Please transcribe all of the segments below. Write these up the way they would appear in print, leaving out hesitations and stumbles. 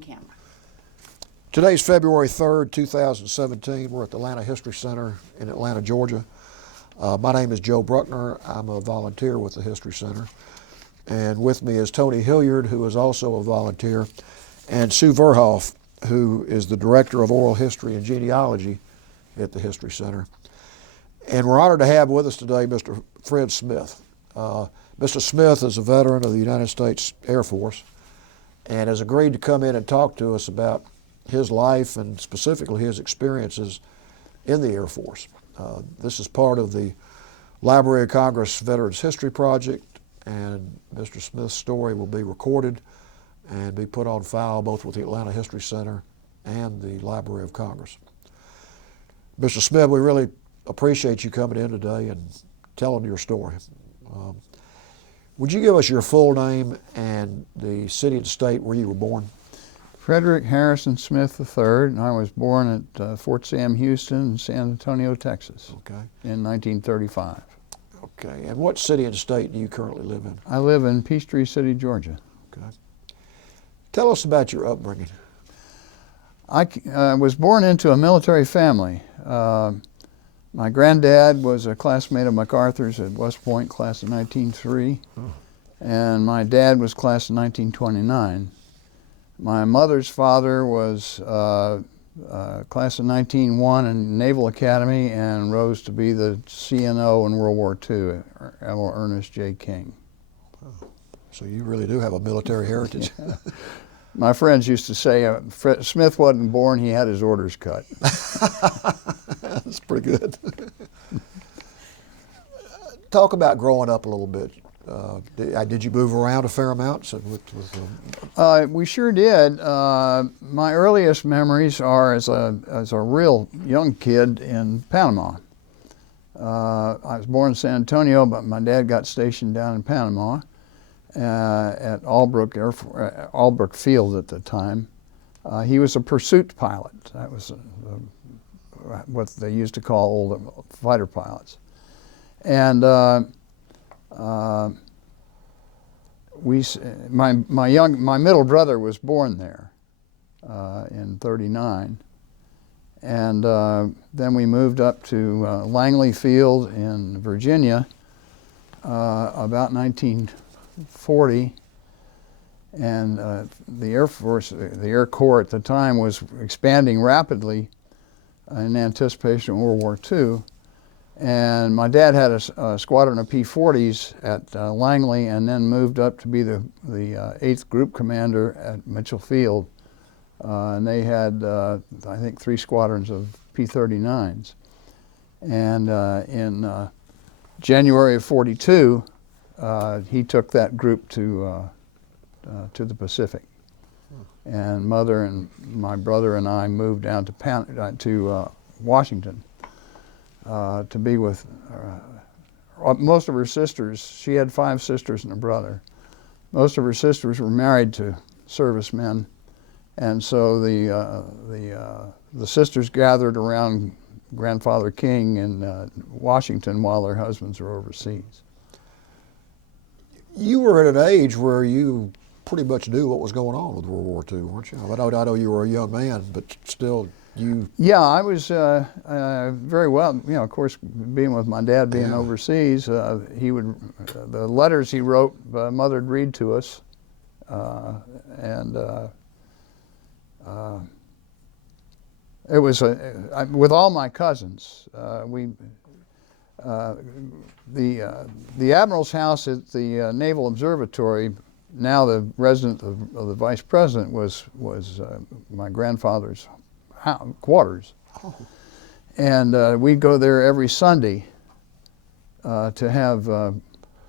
camera. Today's February 3rd, 2017. We're at the Atlanta History Center in Atlanta, Georgia. My name is Joe Bruckner. I'm a volunteer with the History Center. And with me is Tony Hilliard, who is also a volunteer, and Sue Verhoff, who is the Director of Oral History and Genealogy at the History Center. And we're honored to have with us today Mr. Fred Smith. Mr. Smith is a veteran of the United States Air Force and has agreed to come in and talk to us about his life and specifically his experiences in the Air Force. This is part of the Library of Congress Veterans History Project, and Mr. Smith's story will be recorded and be put on file both with the Atlanta History Center and the Library of Congress. Mr. Smith, we really appreciate you coming in today and telling your story. Would you give us your full name and the city and state where you were born? Frederic Harrison Smith III, and I was born at Fort Sam Houston in San Antonio, Texas, in 1935. Okay, and what city and state do you currently live in? I live in Peachtree City, Georgia. Okay. Tell us about your upbringing. I was born into a military family. My granddad was a classmate of MacArthur's at West Point, class of 1903, and my dad was class of 1929. My mother's father was class of 1901 in Naval Academy and rose to be the CNO in World War II, Admiral Ernest J. King. So you really do have a military heritage. My friends used to say Fred Smith wasn't born, he had his orders cut. That's pretty good. Talk about growing up a little bit. Did you move around a fair amount? We sure did. My earliest memories are as a real young kid in Panama. I was born in San Antonio, but my dad got stationed down in Panama at Albrook Field at the time. He was a pursuit pilot. That was what they used to call old fighter pilots. And my middle brother was born there in '39, and then we moved up to Langley Field in Virginia about 1940, and the Air Force, the Air Corps at the time was expanding rapidly in anticipation of World War II. And my dad had a squadron of P-40s at Langley, and then moved up to be the 8th Group Commander at Mitchell Field. And they had, I think, 3 squadrons of P-39s. And in January of '42, he took that group to the Pacific. And Mother and my brother and I moved down to Washington. To be with most of her sisters. She had 5 sisters and a brother. Most of her sisters were married to servicemen, and so the sisters gathered around Grandfather King in Washington while their husbands were overseas. You were at an age where you pretty much knew what was going on with World War II, weren't you? I know you were a young man, but still. Yeah, I was very well. You know, of course, being with my dad, being overseas, the letters he wrote, Mother'd read to us, and it was with all my cousins. The Admiral's house at the Naval Observatory, now the residence of the Vice President, was my grandfather's quarters. And we'd go there every Sunday to have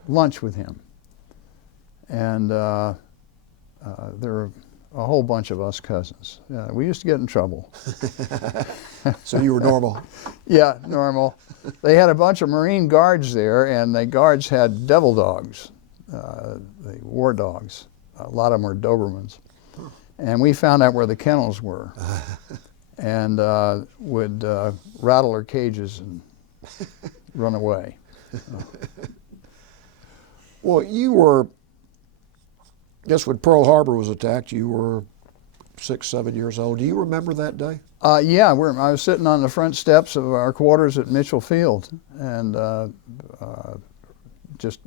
lunch with him. And there were a whole bunch of us cousins. We used to get in trouble. So you were normal? Yeah, normal. They had a bunch of Marine guards there, and the guards had devil dogs, the war dogs. A lot of them were Dobermans. And we found out where the kennels were. And would rattle her cages and run away. Well, you were, I guess when Pearl Harbor was attacked, you were 6, 7 years old. Do you remember that day? Yeah, I was sitting on the front steps of our quarters at Mitchell Field, and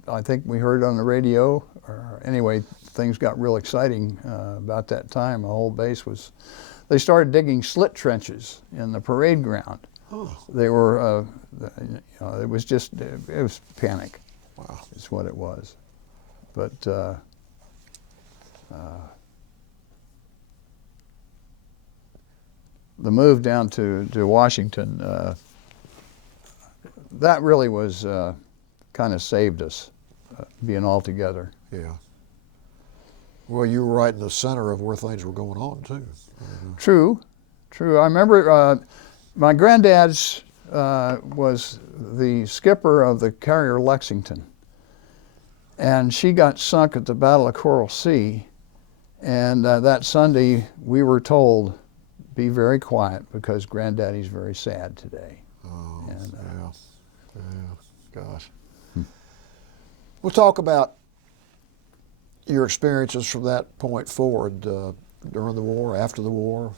I think we heard on the radio, or anyway, things got real exciting about that time. The whole base they started digging slit trenches in the parade ground. Oh. They were, it was panic. Wow. Is what it was. But the move down to Washington, that really was kind of saved us, being all together. Yeah. Well, you were right in the center of where things were going on, too. True. I remember my granddad's was the skipper of the carrier Lexington, and she got sunk at the Battle of Coral Sea, and that Sunday we were told, be very quiet because Granddaddy's very sad today. Oh, and, gosh. We'll talk about your experiences from that point forward, during the war, after the war.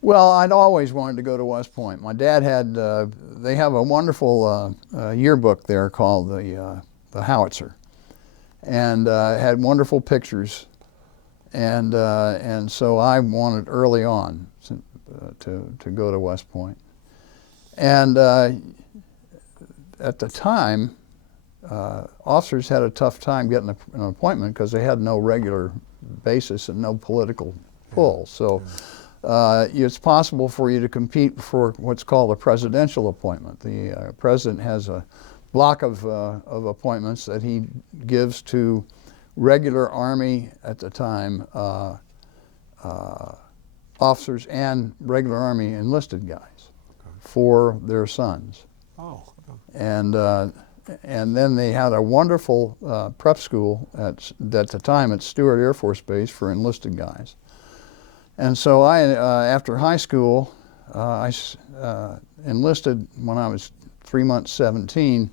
Well, I'd always wanted to go to West Point. My dad had, they have a wonderful yearbook there called the Howitzer, and had wonderful pictures, and so I wanted early on to go to West Point. And at the time, officers had a tough time getting an appointment because they had no regular basis and no political pull. So it's possible for you to compete for what's called a presidential appointment. The president has a block of appointments that he gives to regular Army at the time officers and regular Army enlisted guys for their sons. Oh. And then they had a wonderful prep school at the time at Stewart Air Force Base for enlisted guys. And so I, after high school, I enlisted when I was 3 months 17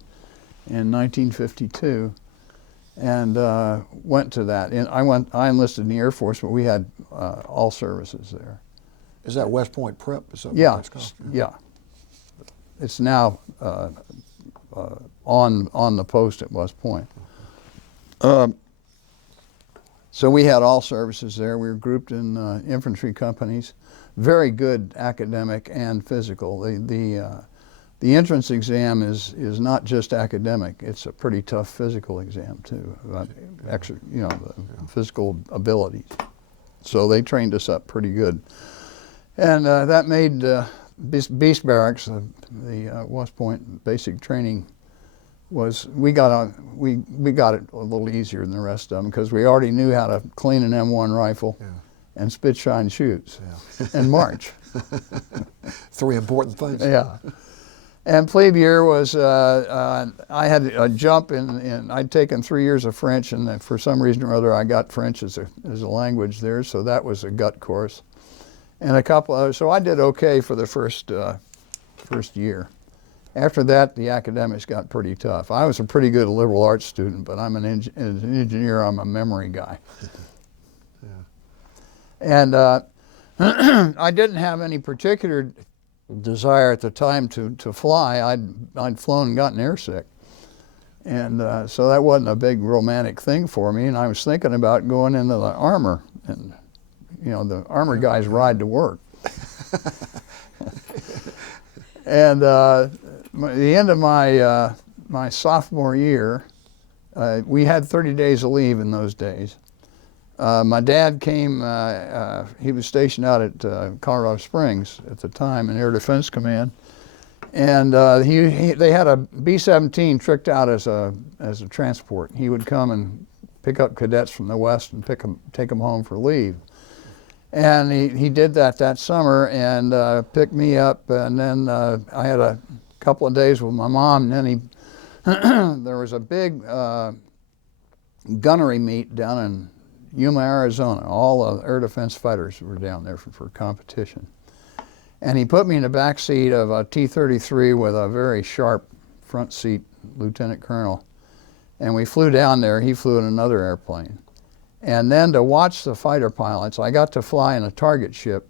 in 1952, and went to that. And I enlisted in the Air Force, but we had all services there. Is that West Point Prep? Is that Yeah, what it's called? yeah. It's now on the post at West Point. So we had all services there. We were grouped in infantry companies. Very good academic and physical. The entrance exam is not just academic. It's a pretty tough physical exam too. The physical abilities. So they trained us up pretty good, and that made Beast Barracks, the West Point basic training, we got it a little easier than the rest of them because we already knew how to clean an M1 rifle and spit shine shoots and march. 3 important things. Yeah. And plebe year was, I had a jump in I'd taken 3 years of French, and for some reason or other I got French as a language there, so that was a gut course. And a couple others, so I did okay for the first year. After that, the academics got pretty tough. I was a pretty good liberal arts student, but I'm an engineer, I'm a memory guy. And I didn't have any particular desire at the time to fly. I'd flown and gotten airsick. And so that wasn't a big romantic thing for me, and I was thinking about going into the armor, and the armor guys ride to work. And the end of my sophomore year, we had 30 days of leave in those days. My dad came, he was stationed out at Colorado Springs at the time in Air Defense Command, and they had a B-17 tricked out as a transport. He would come and pick up cadets from the West and take them home for leave. And he did that summer and picked me up, and then I had a couple of days with my mom, and then there was a big gunnery meet down in Yuma, Arizona. All the air defense fighters were down there for competition. And he put me in the back seat of a T-33 with a very sharp front seat lieutenant colonel. And we flew down there. He flew in another airplane. And then to watch the fighter pilots, I got to fly in a target ship,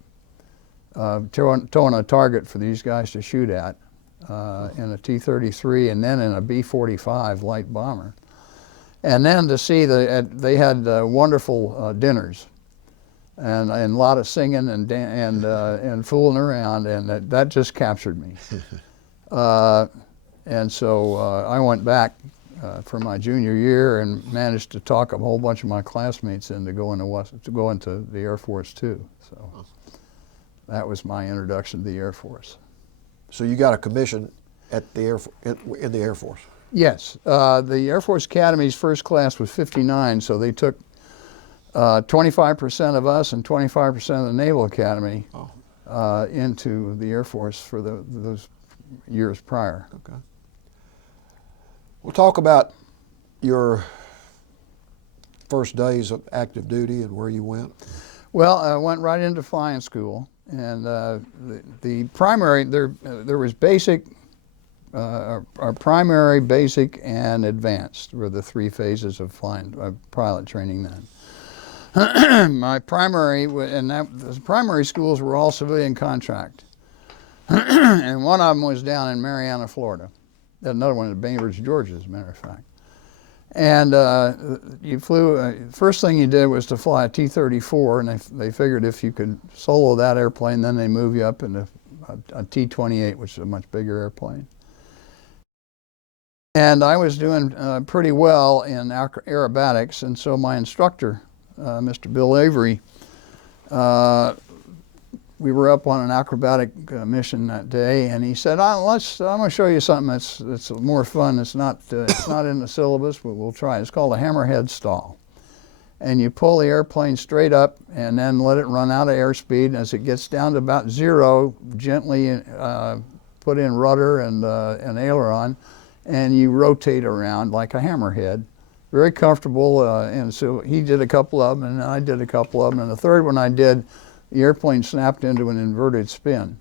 towing a target for these guys to shoot at in a T-33 and then in a B-45 light bomber. And then to see they had wonderful dinners and a lot of singing and fooling around, and that just captured me. And so I went back for my junior year and managed to talk a whole bunch of my classmates into going into the Air Force too. So that was my introduction to the Air Force. So you got a commission at the in the Air Force? Yes, the Air Force Academy's first class was 59, so they took 25% of us and 25% of the Naval Academy into the Air Force for those years prior. Okay. We'll talk about your first days of active duty and where you went. Well, I went right into flying school, and the primary, there was basic, our primary, basic, and advanced were the three phases of flying, pilot training then. My primary, and the primary schools were all civilian contract. And one of them was down in Marianna, Florida. Another one in Bainbridge, Georgia, as a matter of fact. And you flew, first thing you did was to fly a T-34, and they figured if you could solo that airplane, then they move you up into a T-28, which is a much bigger airplane. And I was doing pretty well in aerobatics, and so my instructor, Mr. Bill Avery, we were up on an acrobatic mission that day, and he said, I'm going to show you something that's more fun. It's not in the syllabus, but we'll try it. It's called a Hammerhead Stall. And you pull the airplane straight up and then let it run out of airspeed. And as it gets down to about zero, gently put in rudder and an aileron, and you rotate around like a hammerhead. Very comfortable, and so he did a couple of them, and I did a couple of them, and the third one I did, the airplane snapped into an inverted spin.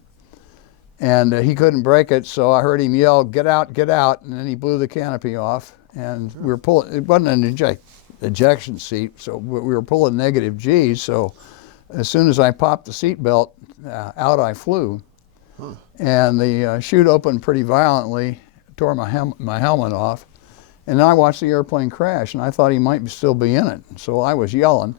And he couldn't break it, so I heard him yell, get out, and then he blew the canopy off, and we were pulling, it wasn't an ejection seat, so we were pulling negative G's, so as soon as I popped the seat belt, out I flew. And the chute opened pretty violently, tore my helmet off, and then I watched the airplane crash, and I thought he might still be in it, so I was yelling,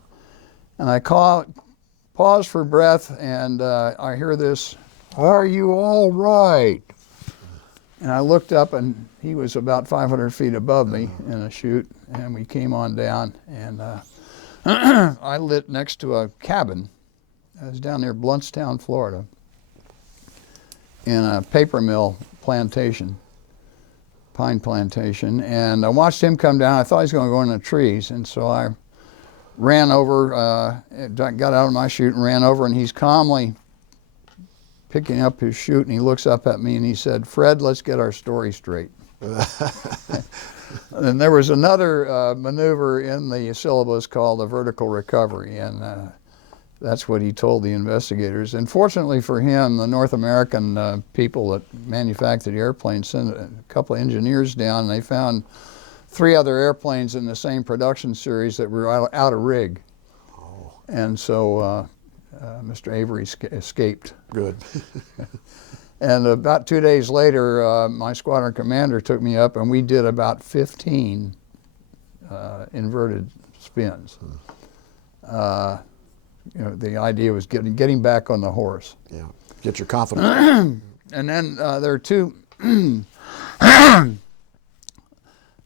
and I paused for breath, and I hear this, "Are you all right?" And I looked up, and he was about 500 feet above me in a chute, and we came on down, and I lit next to a cabin. I was down near Bluntstown, Florida, in a paper mill plantation, pine plantation, and I watched him come down. I thought he was going to go in the trees, and so I ran over, got out of my chute and ran over, and he's calmly picking up his chute, and he looks up at me and he said, "Fred, let's get our story straight." And there was another maneuver in the syllabus called the vertical recovery, and that's what he told the investigators. And fortunately for him, the North American people that manufactured the airplanes sent a couple of engineers down, and they found 3 other airplanes in the same production series that were out of rig. Oh. And so Mr. Avery escaped. Good. And about 2 days later, my squadron commander took me up, and we did about 15 inverted spins. You know, the idea was getting back on the horse. Yeah, get your confidence. And then there are two.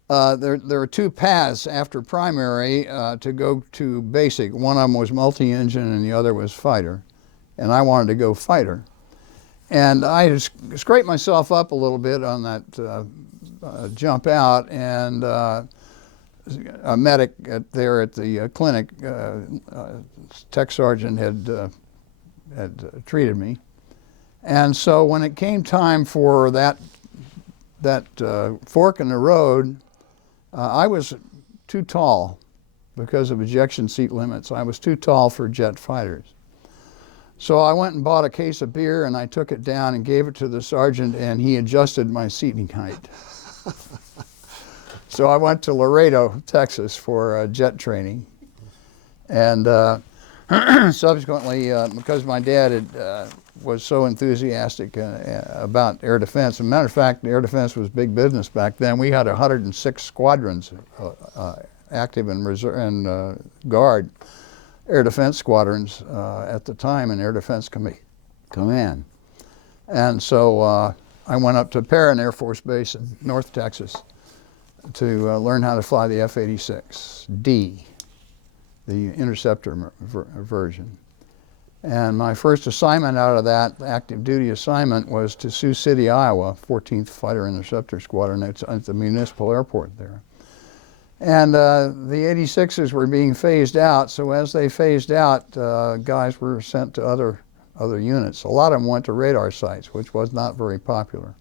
There are 2 paths after primary to go to basic. One of them was multi-engine and the other was fighter. And I wanted to go fighter. And I scraped myself up a little bit on that jump out, and a medic there at the clinic, tech sergeant had treated me. And so when it came time for that fork in the road, I was too tall because of ejection seat limits. I was too tall for jet fighters. So I went and bought a case of beer, and I took it down and gave it to the sergeant, and he adjusted my seating height. So I went to Laredo, Texas for jet training. And subsequently, because my dad was so enthusiastic about air defense, as a matter of fact, air defense was big business back then. We had 106 squadrons active in reserve and guard air defense squadrons at the time in Air Defense Command. And so I went up to Perrin Air Force Base in North Texas to learn how to fly the F-86D, the interceptor version. And my first assignment out of that active duty assignment was to Sioux City, Iowa, 14th Fighter Interceptor Squadron at the municipal airport there. And the 86s were being phased out, so as they phased out, guys were sent to other units. A lot of them went to radar sites, which was not very popular.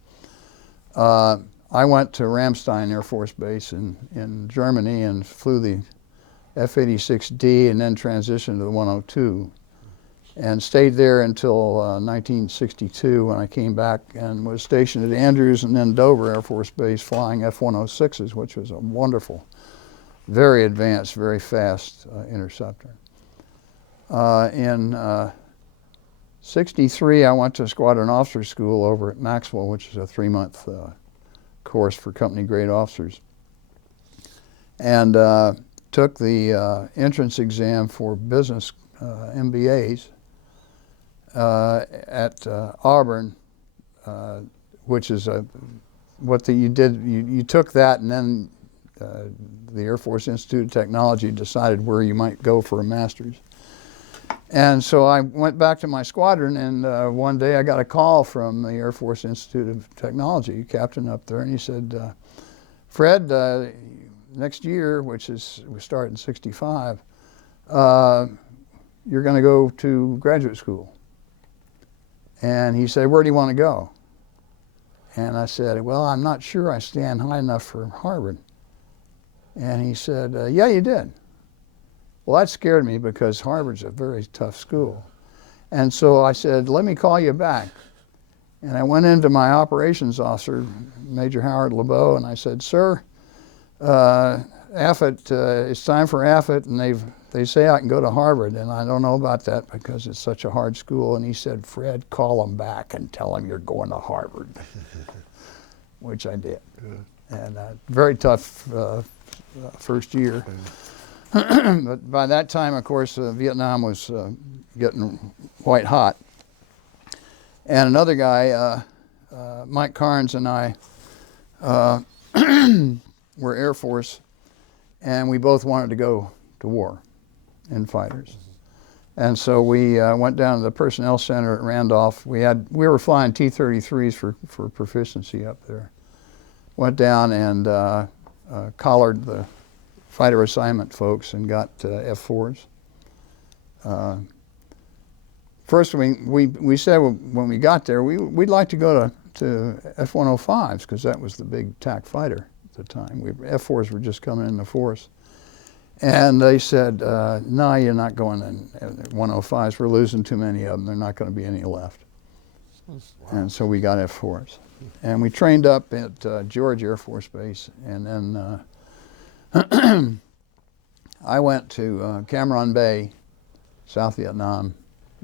I went to Ramstein Air Force Base in Germany and flew the F-86D and then transitioned to the 102 and stayed there until 1962 when I came back and was stationed at Andrews and then Dover Air Force Base flying F-106s, which was a wonderful, very advanced, very fast interceptor. In '63, I went to Squadron Officer School over at Maxwell, which is a 3-month course for company grade officers, and took the entrance exam for business MBAs at Auburn, which is you took that and then the Air Force Institute of Technology decided where you might go for a master's. And so I went back to my squadron, and one day I got a call from the Air Force Institute of Technology, captain up there, and he said, Fred, next year, we start in '65, you're going to go to graduate school. And he said, where do you want to go? And I said, well, I'm not sure I stand high enough for Harvard. And he said, yeah, you did. Well, that scared me because Harvard's a very tough school. And so I said, let me call you back. And I went into my operations officer, Major Howard LeBeau, and I said, sir, AFIT, it's time for AFIT, and they say I can go to Harvard, and I don't know about that because it's such a hard school. And he said, Fred, call them back and tell them you're going to Harvard, which I did. Yeah. And very tough first year. But by that time, of course, Vietnam was getting quite hot. And another guy, Mike Carnes, and I were Air Force, and we both wanted to go to war in fighters. And so we went down to the Personnel Center at Randolph. We were flying T-33s for proficiency up there. Went down and collared the fighter assignment folks and got F-4s. First, we said when we got there, we'd like to go to F-105s because that was the big TAC fighter at the time. F-4s were just coming into force. And they said, no, you're not going in 105s. We're losing too many of them. There are not going to be any left. Wow. And so we got F-4s. And we trained up at George Air Force Base, and then I went to Cam Bay, South Vietnam,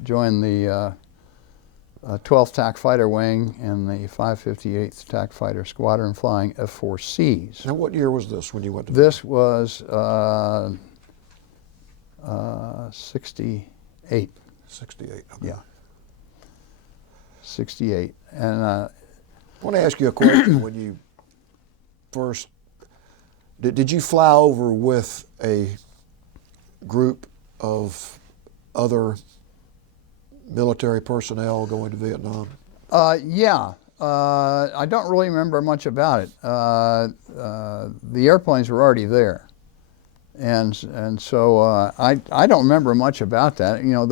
joined the 12th TAC Fighter Wing and the 558th TAC Fighter Squadron flying F-4Cs. Now, what year was this when you went to This was 68. 68, okay. Yeah. 68. And I want to ask you a question. When you first, did you fly over with a group of other military personnel going to Vietnam? Yeah. I don't really remember much about it. The airplanes were already there. And so I don't remember much about that. You know,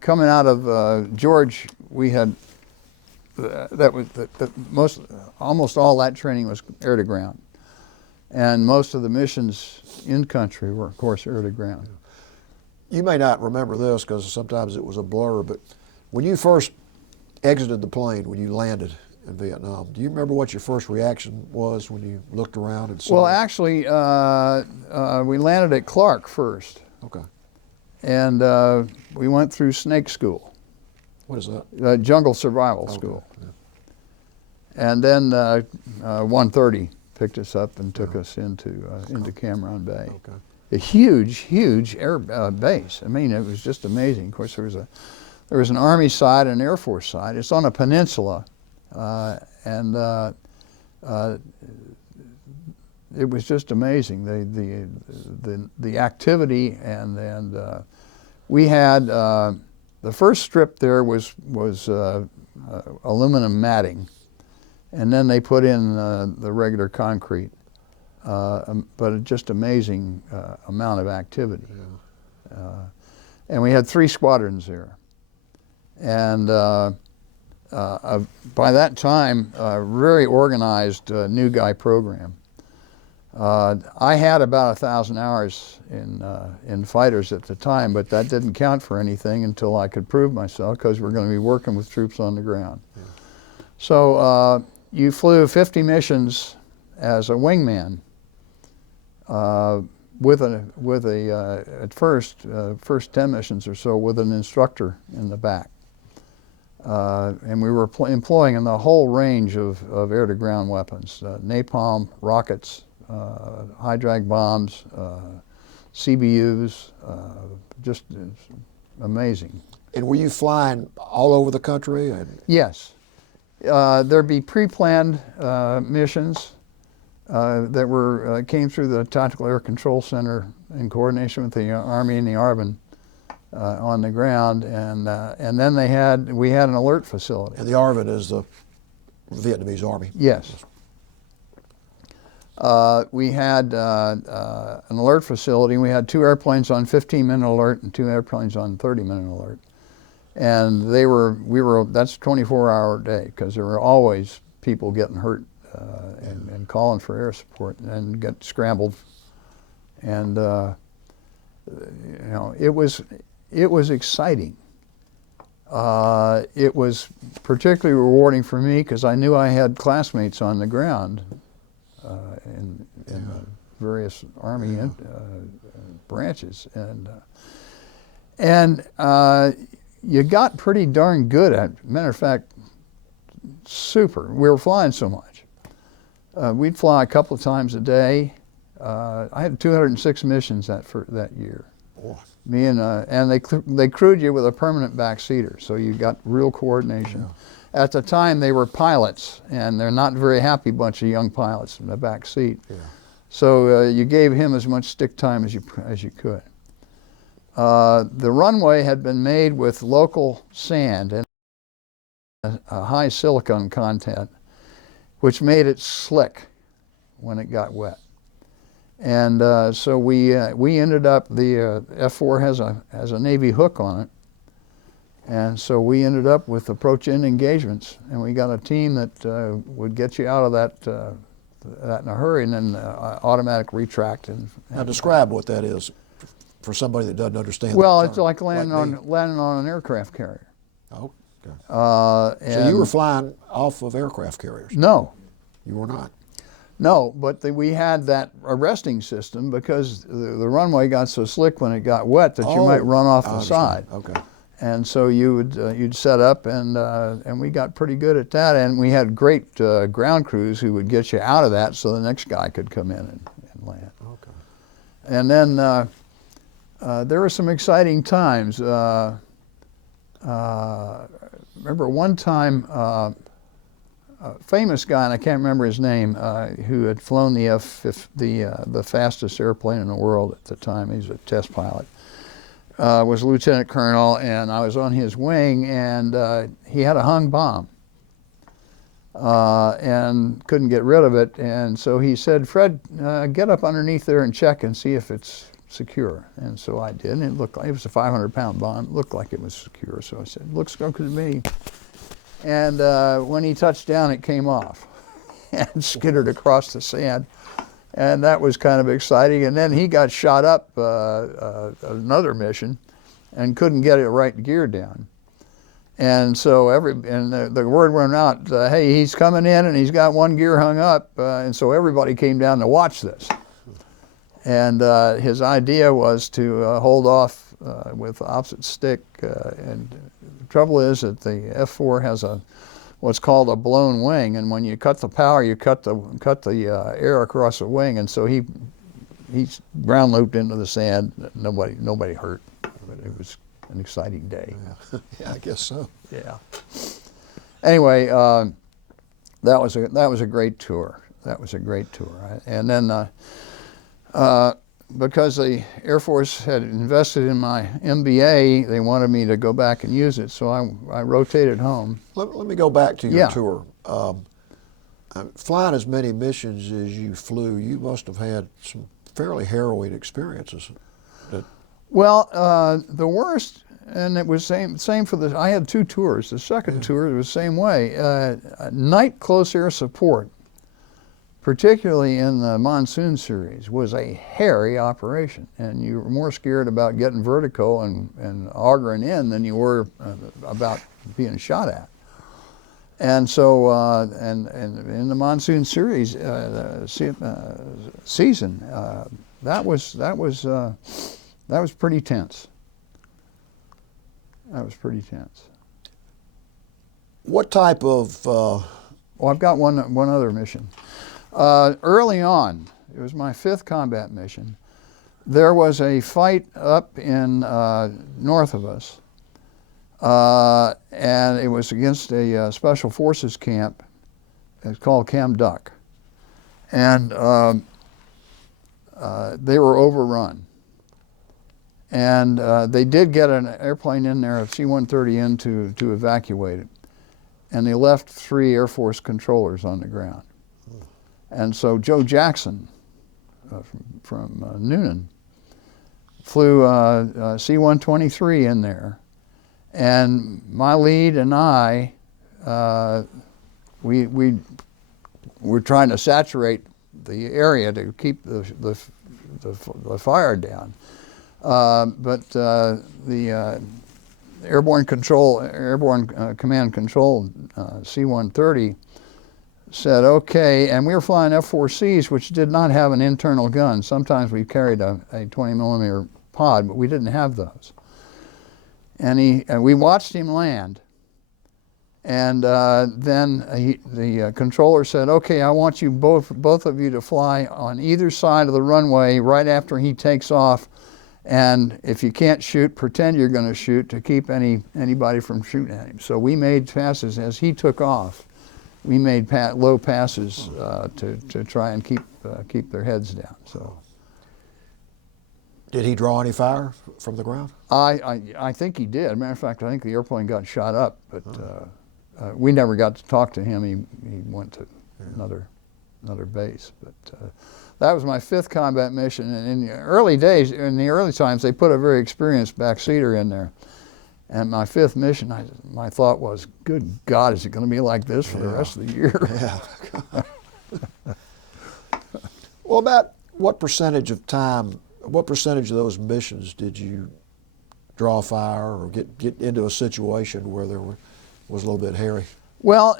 coming out of George, we had almost all that training was air to ground, and most of the missions in country were, of course, air to ground. You may not remember this because sometimes it was a blur, but when you first exited the plane, when you landed in Vietnam, do you remember what your first reaction was when you looked around and saw? Well, actually, we landed at Clark first. Okay. And we went through snake school, What is that? jungle survival Okay. school. Yeah. And then 130 picked us up and took us into Cameron Bay. Okay. A huge, huge air base. I mean, it was just amazing. Of course, there was an Army side and an Air Force side. It's on a peninsula, and it was just amazing. The activity, and we had the first strip there was aluminum matting, and then they put in the regular concrete. But just amazing amount of activity. Yeah. And we had 3 squadrons there. And by that time, a very organized new guy program. I had about 1,000 hours in fighters at the time, but that didn't count for anything until I could prove myself, because we're going to be working with troops on the ground. Yeah. So you flew 50 missions as a wingman. At first 10 missions or so with an instructor in the back. And we were employing in the whole range of air-to-ground weapons, napalm, rockets, high drag bombs, CBUs, just amazing. And were you flying all over the country? Yes. There'd be pre-planned missions that came through the Tactical Air Control Center in coordination with the Army and the ARVN on the ground, and then we had an alert facility. And the ARVN is the Vietnamese Army. Yes. We had an alert facility. We had 2 airplanes on 15-minute alert and 2 airplanes on 30-minute alert, and that's a 24-hour day, because there were always people getting hurt. And calling for air support, and get scrambled, and it was exciting. It was particularly rewarding for me because I knew I had classmates on the ground in various Army branches, and you got pretty darn good at it. Matter of fact, super. We were flying so much. We'd fly a couple of times a day. I had 206 missions that year. Boy. Me and they crewed you with a permanent backseater, so you got real coordination. Yeah. At the time, they were pilots, and they're not a very happy bunch of young pilots in the back seat. Yeah. So you gave him as much stick time as you could. The runway had been made with local sand and a high silicon content, which made it slick when it got wet. And so we ended up, the F4 has a Navy hook on it, and so we ended up with approach end engagements, and we got a team that would get you out of that in a hurry, and then automatic retract. Now describe what that is for somebody that doesn't understand. Well, it's like landing on an aircraft carrier. Oh. Okay. So you were flying off of aircraft carriers? No. You were not? No, but we had that arresting system because the runway got so slick when it got wet that you might run off the side. Okay. And so you'd set up, and we got pretty good at that, and we had great ground crews who would get you out of that so the next guy could come in and land. Okay. And then there were some exciting times. Remember one time, a famous guy, and I can't remember his name, who had flown the fastest airplane in the world at the time. He was a test pilot. Was a lieutenant colonel, and I was on his wing, and he had a hung bomb and couldn't get rid of it. And so he said, "Fred, get up underneath there and check and see if it's secure." And so I did, and it looked like it was a 500-pound bomb. It looked like it was secure. So I said, "Looks good to me." And when he touched down, it came off and skittered across the sand. And that was kind of exciting. And then he got shot up another mission and couldn't get it right gear down. And so the word went out, hey, he's coming in and he's got one gear hung up. And so everybody came down to watch this. And his idea was to hold off with the opposite stick. And the trouble is that the F4 has what's called a blown wing, and when you cut the power, you cut the air across the wing, and so he ground looped into the sand. Nobody hurt, but it was an exciting day. Yeah, yeah, I guess so. Yeah. Anyway, that was a great tour. That was a great tour. And then because the Air Force had invested in my MBA, they wanted me to go back and use it, so I rotated home. Let me go back to your Yeah. tour. Flying as many missions as you flew, you must have had some fairly harrowing experiences. Well, the worst, and it was same for the. I had 2 tours. The second tour was the same way. Night close air support, particularly in the Monsoon Series, was a hairy operation, and you were more scared about getting vertical and augering in than you were about being shot at. And so, and in the Monsoon Series season, that was pretty tense. That was pretty tense. What type of? Well, I've got one other mission. Early on, it was my 5th combat mission. There was a fight up in north of us, and it was against a special forces camp. It's called Camp Duck, and they were overrun. And they did get an airplane in there, a C-130 in to evacuate it. And they left 3 Air Force controllers on the ground. And so Joe Jackson from Noonan flew C-123 in there. And my lead and I, we were trying to saturate the area to keep the fire down. But the airborne command control C-130 said, okay, and we were flying F-4Cs, which did not have an internal gun. Sometimes we carried a 20 millimeter pod, but we didn't have those. And we watched him land. And then the controller said, okay, I want you both of you to fly on either side of the runway right after he takes off. And if you can't shoot, pretend you're going to shoot to keep anybody from shooting at him. So we made passes as he took off. We made low passes to try and keep their heads down. So. Did he draw any fire from the ground? I think he did. As a matter of fact, I think the airplane got shot up, but we never got to talk to him. He went to another base. But that was my 5th combat mission. And in the early times, they put a very experienced backseater in there. And my 5th mission, my thought was, good God, is it going to be like this for the rest of the year? Yeah. Well, about what percentage of those missions did you draw fire or get into a situation where there was a little bit hairy? Well,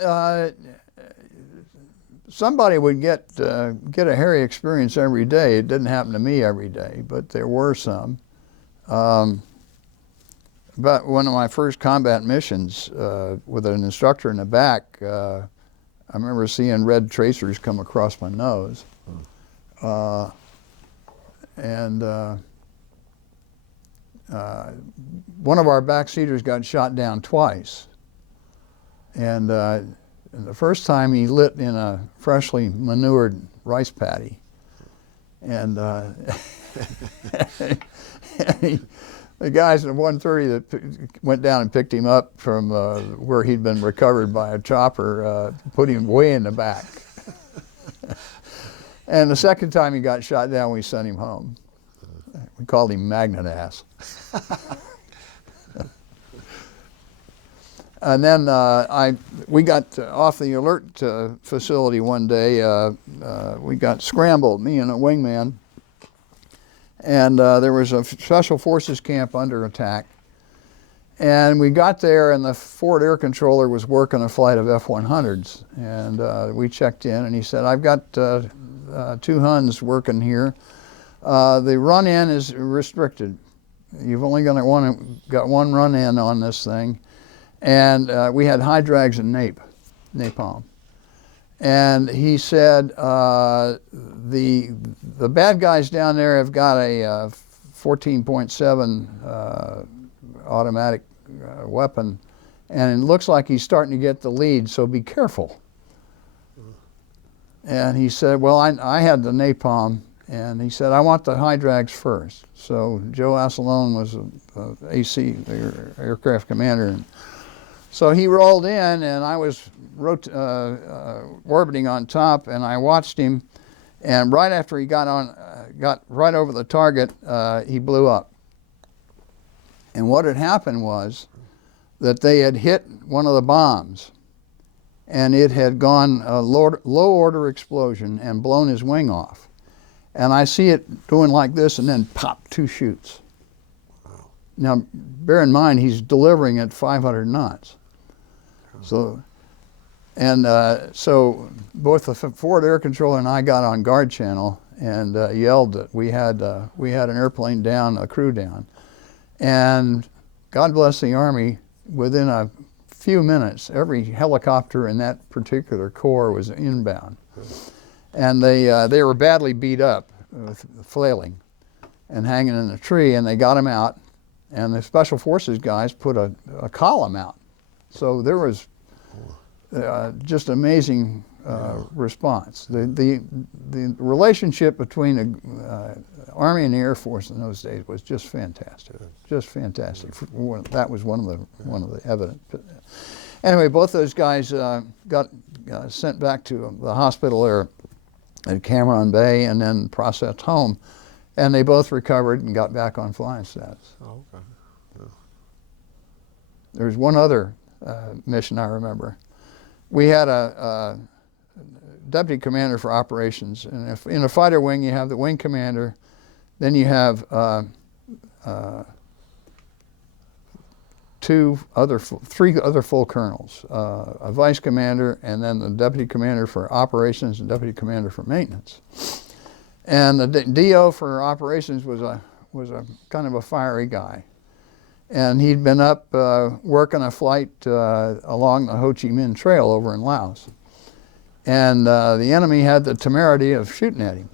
somebody would get a hairy experience every day. It didn't happen to me every day, but there were some. But one of my first combat missions with an instructor in the back, I remember seeing red tracers come across my nose. And one of our backseaters got shot down twice. And the first time he lit in a freshly manured rice paddy. And the guys in the 130 that went down and picked him up from where he'd been recovered by a chopper put him way in the back. And the second time he got shot down, we sent him home. We called him Magnet Ass. And then we got off the alert facility one day. We got scrambled, me and a wingman. And there was a special forces camp under attack. And we got there, and the forward air controller was working a flight of F-100s. And we checked in, and he said, I've got 2 Huns working here. The run-in is restricted. You've only got one run-in on this thing. And we had high drags and napalm. And he said, the bad guys down there have got a 14.7 automatic weapon, and it looks like he's starting to get the lead, so be careful. And he said, well, I had the napalm, and he said, I want the high drags first. So Joe Assalone was a AC, the aircraft commander. And so he rolled in, and I was orbiting on top, and I watched him, and right after he got right over the target, he blew up. And what had happened was that they had hit one of the bombs, and it had gone a low order explosion and blown his wing off. And I see it doing like this, and then pop, 2 chutes. Wow. Now, bear in mind, he's delivering at 500 knots. So, and so both the forward air controller and I got on guard channel and yelled that we had an airplane down, a crew down. And God bless the Army, within a few minutes, every helicopter in that particular corps was inbound. And they were badly beat up with flailing and hanging in a tree, and they got them out. And the Special Forces guys put a column out. So there was just amazing response. The relationship between the Army and the Air Force in those days was just fantastic. Just fantastic. That was one of the evident. Anyway, both those guys got sent back to the hospital there at Cameron Bay and then processed home, and they both recovered and got back on flying status. Oh, okay. Yeah. There was one other mission I remember. We had a deputy commander for operations, and if in a fighter wing you have the wing commander, then you have three other full colonels, a vice commander, and then the deputy commander for operations and deputy commander for maintenance. And the DO for operations was a kind of a fiery guy. And he'd been up working a flight along the Ho Chi Minh Trail over in Laos. And the enemy had the temerity of shooting at him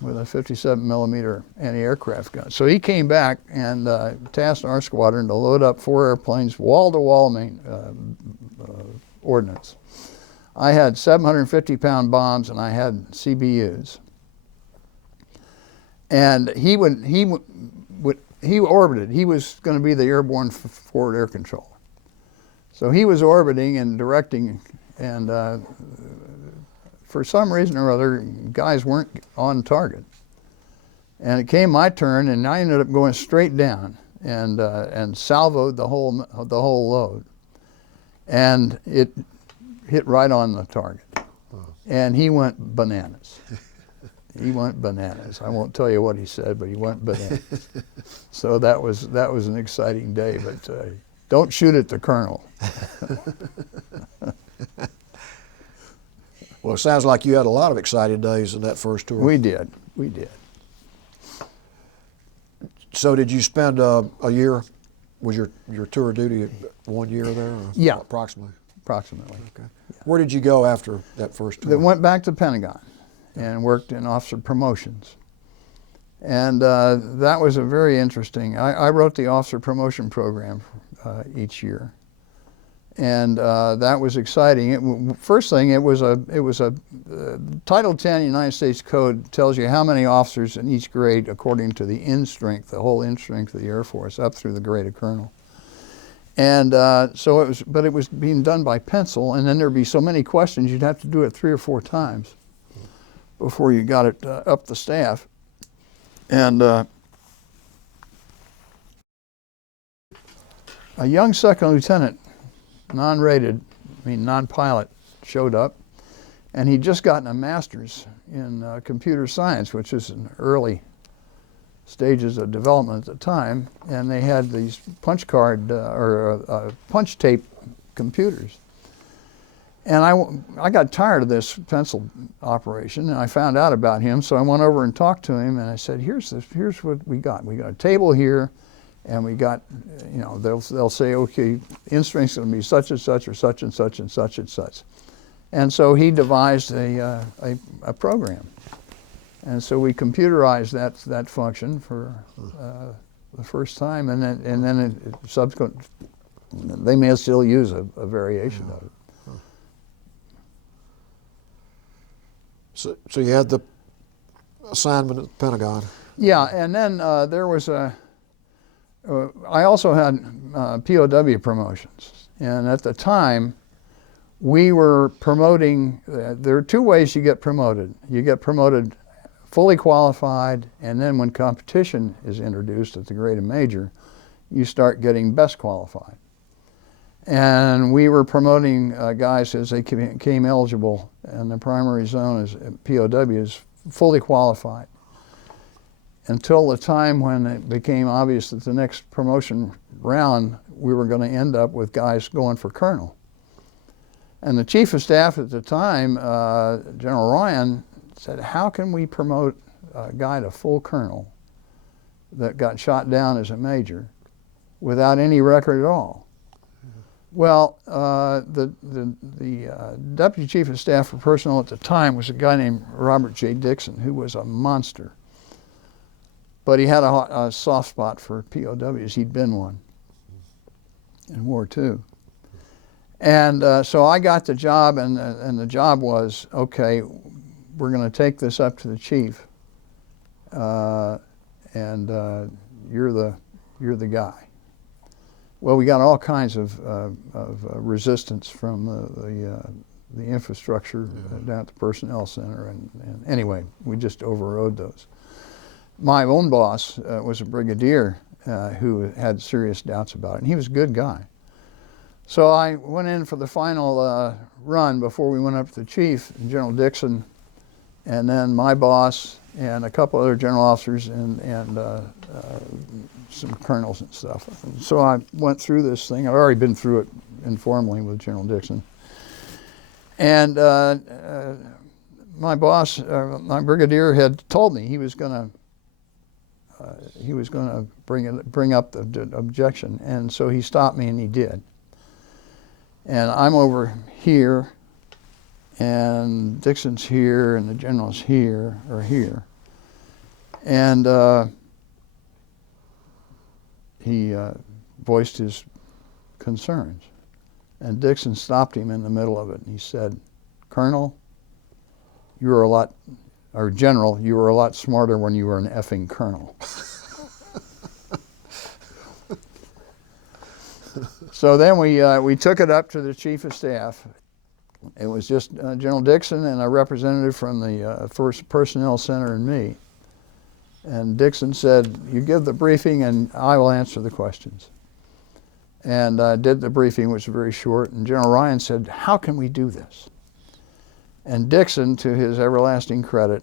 with a 57 millimeter anti-aircraft gun. So he came back and tasked our squadron to load up 4 airplanes, wall-to-wall ordnance. I had 750-pound bombs and I had CBUs. And he orbited. He was going to be the airborne forward air controller. So he was orbiting and directing, and for some reason or other, guys weren't on target. And it came my turn, and I ended up going straight down and salvoed the whole load, and it hit right on the target. And he went bananas. He went bananas. I won't tell you what he said, but he went bananas. So that was an exciting day, but don't shoot at the colonel. Well, it sounds like you had a lot of exciting days in that first tour. We did. So did you spend a year? Was your tour of duty 1 year there? Or yeah. Approximately. Approximately. Okay. Yeah. Where did you go after that first tour? They went back to the Pentagon and worked in officer promotions. And that was a very interesting, I wrote the officer promotion program each year. And that was exciting. First thing, it was a Title 10 United States Code tells you how many officers in each grade according to the in strength, the whole in strength of the Air Force, up through the grade of colonel. And so it was being done by pencil, and then there'd be so many questions you'd have to do it 3 or 4 times before you got it up the staff. And a young second lieutenant, non-rated, non-pilot, showed up, and he'd just gotten a master's in computer science, which is in early stages of development at the time, and they had these punch card or punch tape computers. And I got tired of this pencil operation, and I found out about him, so I went over and talked to him, and I said, here's what we got. We got a table here, and we got, you know, they'll say, okay, end strength's going to be such and such, or such and such and such and such. And so he devised a program. And so we computerized that function for the first time, and then subsequent, they may still use a variation of it. So you had the assignment at the Pentagon. Yeah, and then there was I also had POW promotions. And at the time, we were promoting, there are two ways you get promoted. You get promoted fully qualified, and then when competition is introduced at the grade of major, you start getting best qualified. And we were promoting guys as they became eligible in the primary zone as POWs, fully qualified, until the time when it became obvious that the next promotion round we were going to end up with guys going for colonel. And the chief of staff at the time, General Ryan, said, how can we promote a guy to full colonel that got shot down as a major without any record at all? Well, the deputy chief of staff for personnel at the time was a guy named Robert J. Dixon, who was a monster. But he had a soft spot for POWs. He'd been one in War II. And so I got the job, and the job was, okay, we're going to take this up to the chief, and you're the guy. Well, we got all kinds of resistance from the infrastructure down at the personnel center, and anyway, we just overrode those. My own boss was a brigadier who had serious doubts about it, and he was a good guy. So I went in for the final run before we went up to the chief, General Dixon, and then my boss and a couple other general officers and some colonels and stuff. And so I went through this thing. I've already been through it informally with General Dixon. And my boss, my brigadier, had told me he was going to bring up the objection, and so he stopped me, and he did. And I'm over here, and Dixon's here, and the general's here, or here. And he voiced his concerns. And Dixon stopped him in the middle of it, and he said, Colonel, you were a lot, or General, you were a lot smarter when you were an effing colonel. So then we took it up to the chief of staff. It was just General Dixon and a representative from the First Personnel Center and me. And Dixon said, you give the briefing and I will answer the questions. And I did the briefing, which was very short, and General Ryan said, how can we do this? And Dixon, to his everlasting credit,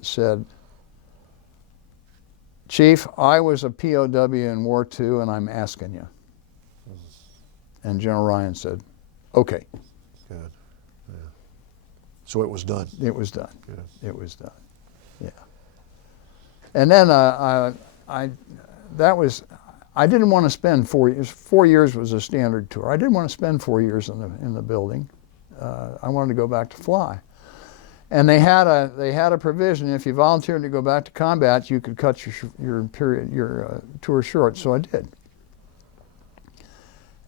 said, Chief, I was a POW in War II and I'm asking you. And General Ryan said, okay. Good. Yeah. So it was done. It was done. Good. It was done. Yeah. And then I didn't want to spend 4 years. 4 years was a standard tour. I didn't want to spend 4 years in the building. I wanted to go back to fly. And they had a provision, if you volunteered to go back to combat, you could cut your tour short. So I did.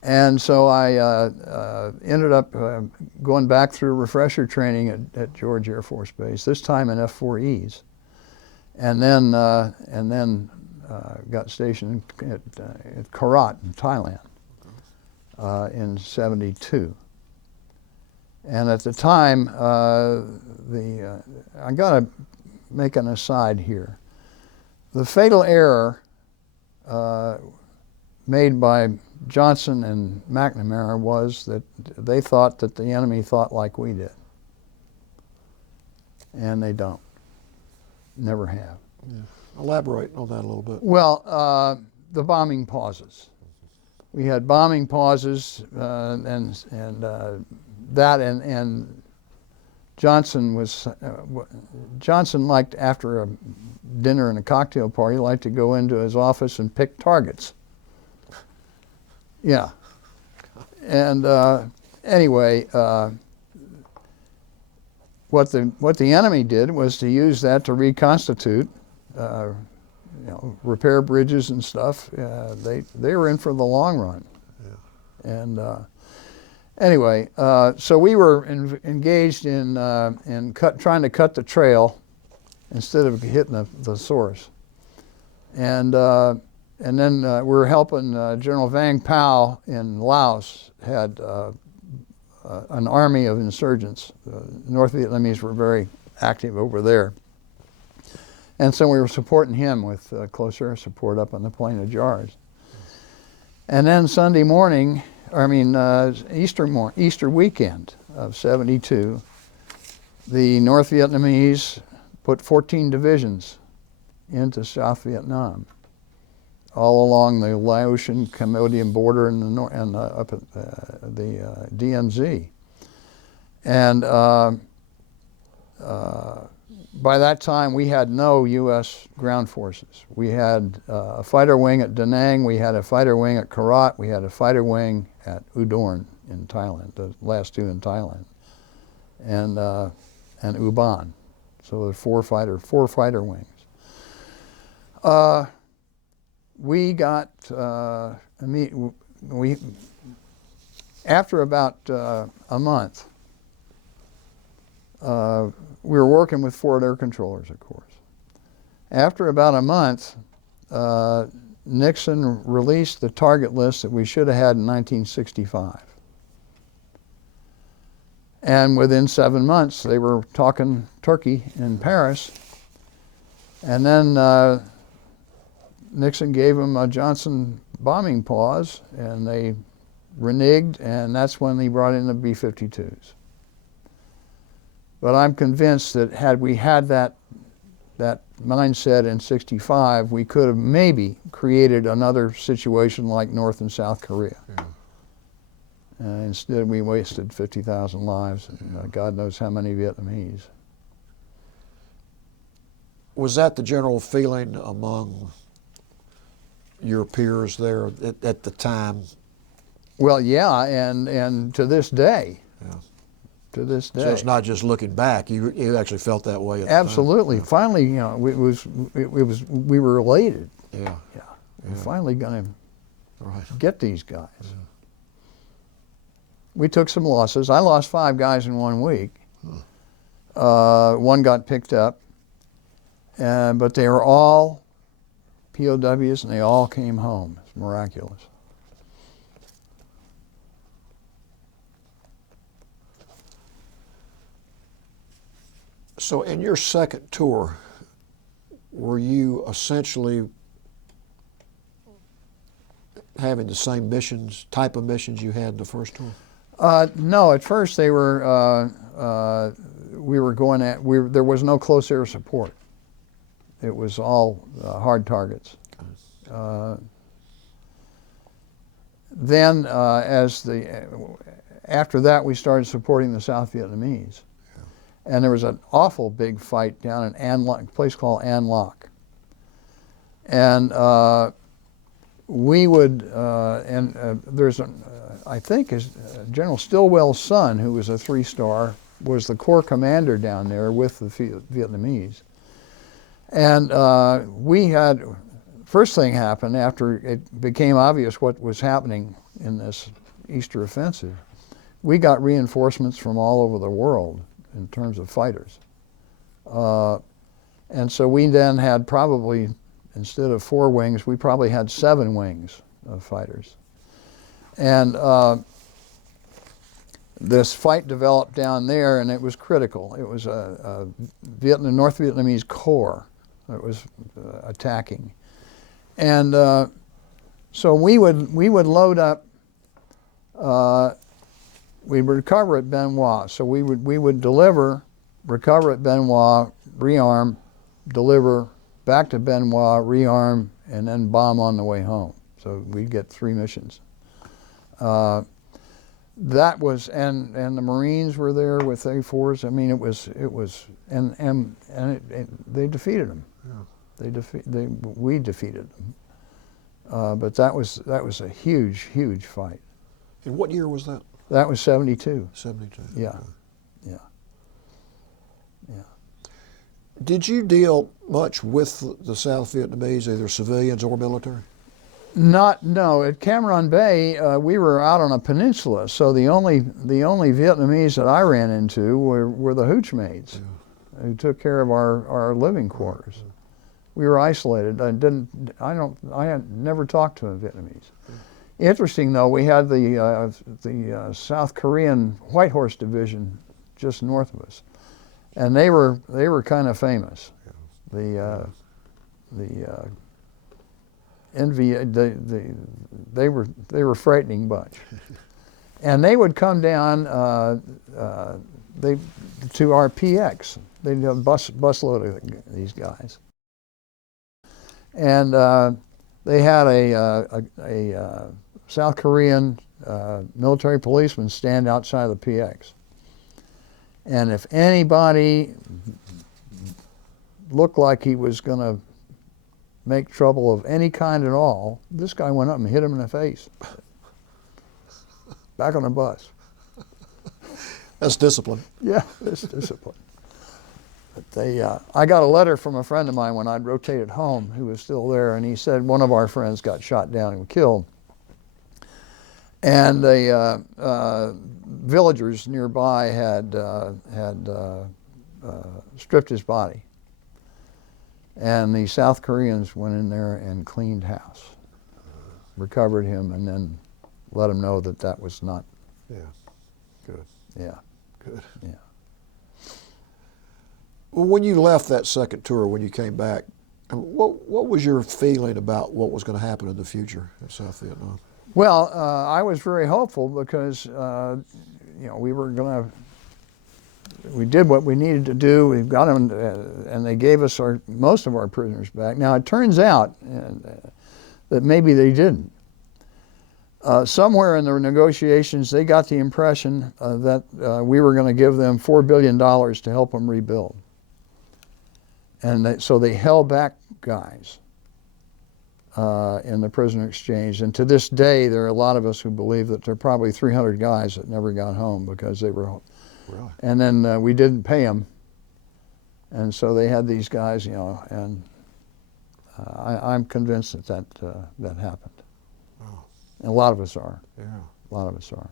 And so I ended up going back through refresher training at George Air Force Base, this time in F-4Es, and then got stationed at Korat in Thailand in '72. And at the time, I got to make an aside here. The fatal error made by Johnson and McNamara was that they thought that the enemy thought like we did. And they don't. Never have. Yeah. Elaborate on that a little bit. Well, the bombing pauses. We had bombing pauses, and that and Johnson liked, after a dinner and a cocktail party, liked to go into his office and pick targets. Yeah. And anyway, what the enemy did was to use that to reconstitute, repair bridges and stuff. They were in for the long run. Yeah. And anyway, so we were engaged in trying to cut the trail instead of hitting the source. And then we were helping General Vang Pao in Laos, had an army of insurgents. North Vietnamese were very active over there. And so we were supporting him with close air support up on the Plain of Jars. And then Sunday morning, Easter weekend of '72, the North Vietnamese put 14 divisions into South Vietnam, all along the Laotian-Cambodian border and up at the DMZ. And by that time, we had no U.S. ground forces. We had a fighter wing at Da Nang, we had a fighter wing at Karat, we had a fighter wing at Udorn in Thailand, the last two in Thailand, and Ubon. So there were four fighter wings. We got after about a month. We were working with forward air controllers, of course. After about a month, Nixon released the target list that we should have had in 1965. And within 7 months, they were talking Turkey in Paris. And then Nixon gave them a Johnson bombing pause, and they reneged, and that's when they brought in the B-52s. But I'm convinced that had we had that mindset in '65, we could have maybe created another situation like North and South Korea. Yeah. Instead, we wasted 50,000 lives and God knows how many Vietnamese. Was that the general feeling among your peers there at the time? Well, yeah, and to this day. Yeah. To this day. So it's not just looking back. You actually felt that way at Absolutely. the time. Finally, we were elated. Yeah. Yeah. We're finally going to get these guys. Yeah. We took some losses. I lost 5 guys in 1 week. One got picked up, but they were all POWs, and they all came home. It's miraculous. So in your second tour, were you essentially having the same type of missions you had the first tour? No, at first they were, we were going at, there was no close air support. It was all hard targets. Then after that we started supporting the South Vietnamese. And there was an awful big fight down in An Loc, a place called An Loc. And we would, there's I think General Stilwell's son, who was a 3-star, was the corps commander down there with the Vietnamese. And first thing happened after it became obvious what was happening in this Easter offensive, we got reinforcements from all over the world in terms of fighters. And so we then had probably, instead of 4 wings, we probably had 7 wings of fighters. And this fight developed down there, and it was critical. It was a North Vietnamese corps that was attacking. And so we would load up, we'd recover at Ben Hoa. So we would deliver, recover at Ben Hoa, rearm, deliver, back to Ben Hoa, rearm, and then bomb on the way home. So we'd get 3 missions. That was, and the Marines were there with A4s. I mean, they defeated them. Yeah. We defeated them. But that was a huge fight. And what year was that? That was 72. 72. Yeah, Okay. yeah, yeah. Did you deal much with the South Vietnamese, either civilians or military? No. At Cam Bay, we were out on a peninsula, so the only Vietnamese that I ran into were the hooch maids, who took care of our living quarters. We were isolated. I had never talked to a Vietnamese. Interesting though, we had the South Korean White Horse Division just north of us, and they were kind of famous. The they were a frightening bunch, and they would come down to our PX. They'd have a busload of these guys, and they had a South Korean military policeman stand outside of the PX, and if anybody looked like he was going to make trouble of any kind at all, this guy went up and hit him in the face. Back on the bus. That's discipline. Yeah, that's discipline. But I got a letter from a friend of mine when I'd rotated home who was still there, and he said one of our friends got shot down and killed. And the villagers nearby had stripped his body. And the South Koreans went in there and cleaned house, recovered him, and then let him know that that was not. Yeah, good. Yeah. Good. Yeah. Well, when you left that second tour, when you came back, what was your feeling about what was going to happen in the future in South Vietnam? Well, I was very hopeful because we did what we needed to do. We got them, and they gave us most of our prisoners back. Now it turns out that maybe they didn't. Somewhere in their negotiations, they got the impression that we were going to give them $4 billion to help them rebuild, and so they held back guys in the prisoner exchange. And to this day, there are a lot of us who believe that there are probably 300 guys that never got home because they were. Really? And then we didn't pay them, and so they had these guys, and I'm convinced that happened. Oh. And a lot of us are. Yeah. A lot of us are.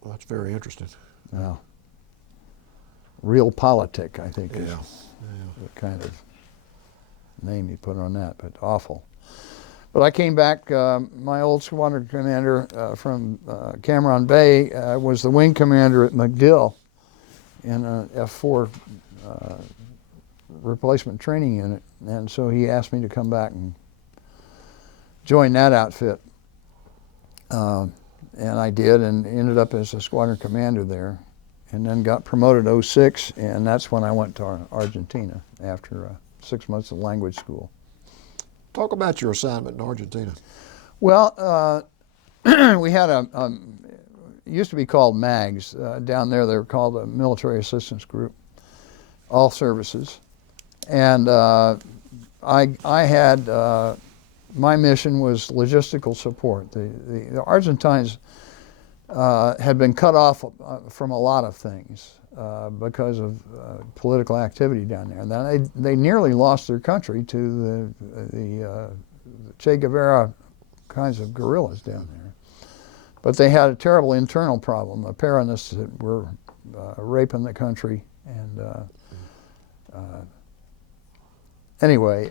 Well, that's very interesting. Yeah. Realpolitik, I think, is Yeah. the kind of name you put on that, but awful. But I came back, my old squadron commander from Cam Bay was the wing commander at MacDill in an F4 replacement training unit. And so he asked me to come back and join that outfit. And I did, and ended up as a squadron commander there. And then got promoted 06, and that's when I went to Argentina after 6 months of language school. Talk about your assignment in Argentina. Well, we had it used to be called MAGS. Down there they were called the Military Assistance Group, all services. And I had, my mission was logistical support. The Argentines had been cut off from a lot of things because of political activity down there. And then they nearly lost their country to the Che Guevara kinds of guerrillas down there. But they had a terrible internal problem, Peronists that were raping the country. And anyway,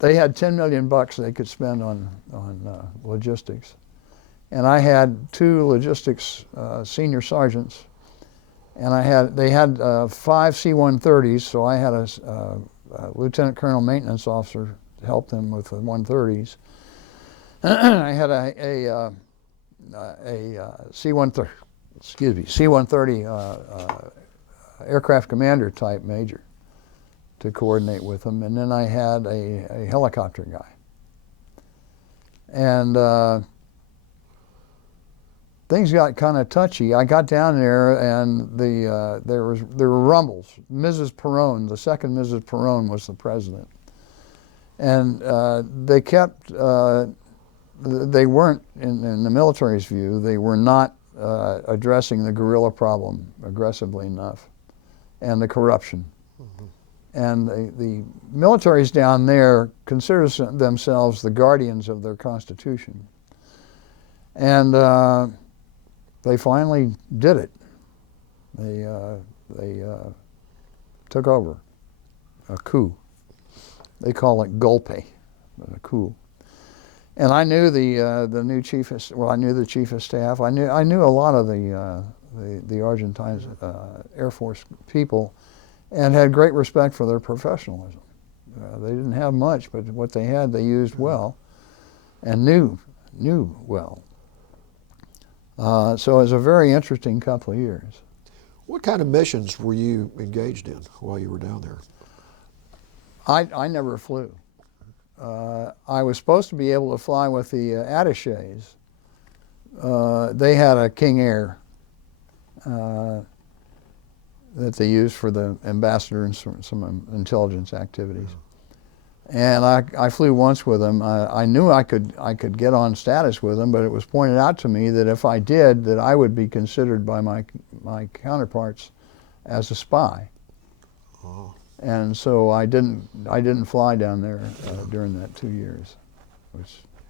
they had $10 million they could spend on logistics. And I had 2 logistics senior sergeants, and they had 5 C-130s, so I had a lieutenant colonel maintenance officer to help them with the 130s. I had a C-130, C-130 aircraft commander type major to coordinate with them, and then I had a helicopter guy. And things got kind of touchy. I got down there, and there were rumbles. Mrs. Perón, the second Mrs. Perón, was the president, and they kept. They weren't, in the military's view, they were not addressing the guerrilla problem aggressively enough, and the corruption. Mm-hmm. And the militaries down there consider themselves the guardians of their constitution. And they finally did it. They took over, a coup. They call it golpe, a coup. And I knew the new chief of, well, I knew the chief of staff. I knew a lot of the Argentine Air Force people, and had great respect for their professionalism. They didn't have much, but what they had, they used well, and knew well. So it was a very interesting couple of years. What kind of missions were you engaged in while you were down there? I never flew. I was supposed to be able to fly with the attaches. They had a King Air that they used for the ambassador and some intelligence activities. And I flew once with them. I knew I could get on status with them, but it was pointed out to me that if I did, that I would be considered by my counterparts as a spy. Oh. And so I didn't fly down there during that 2 years.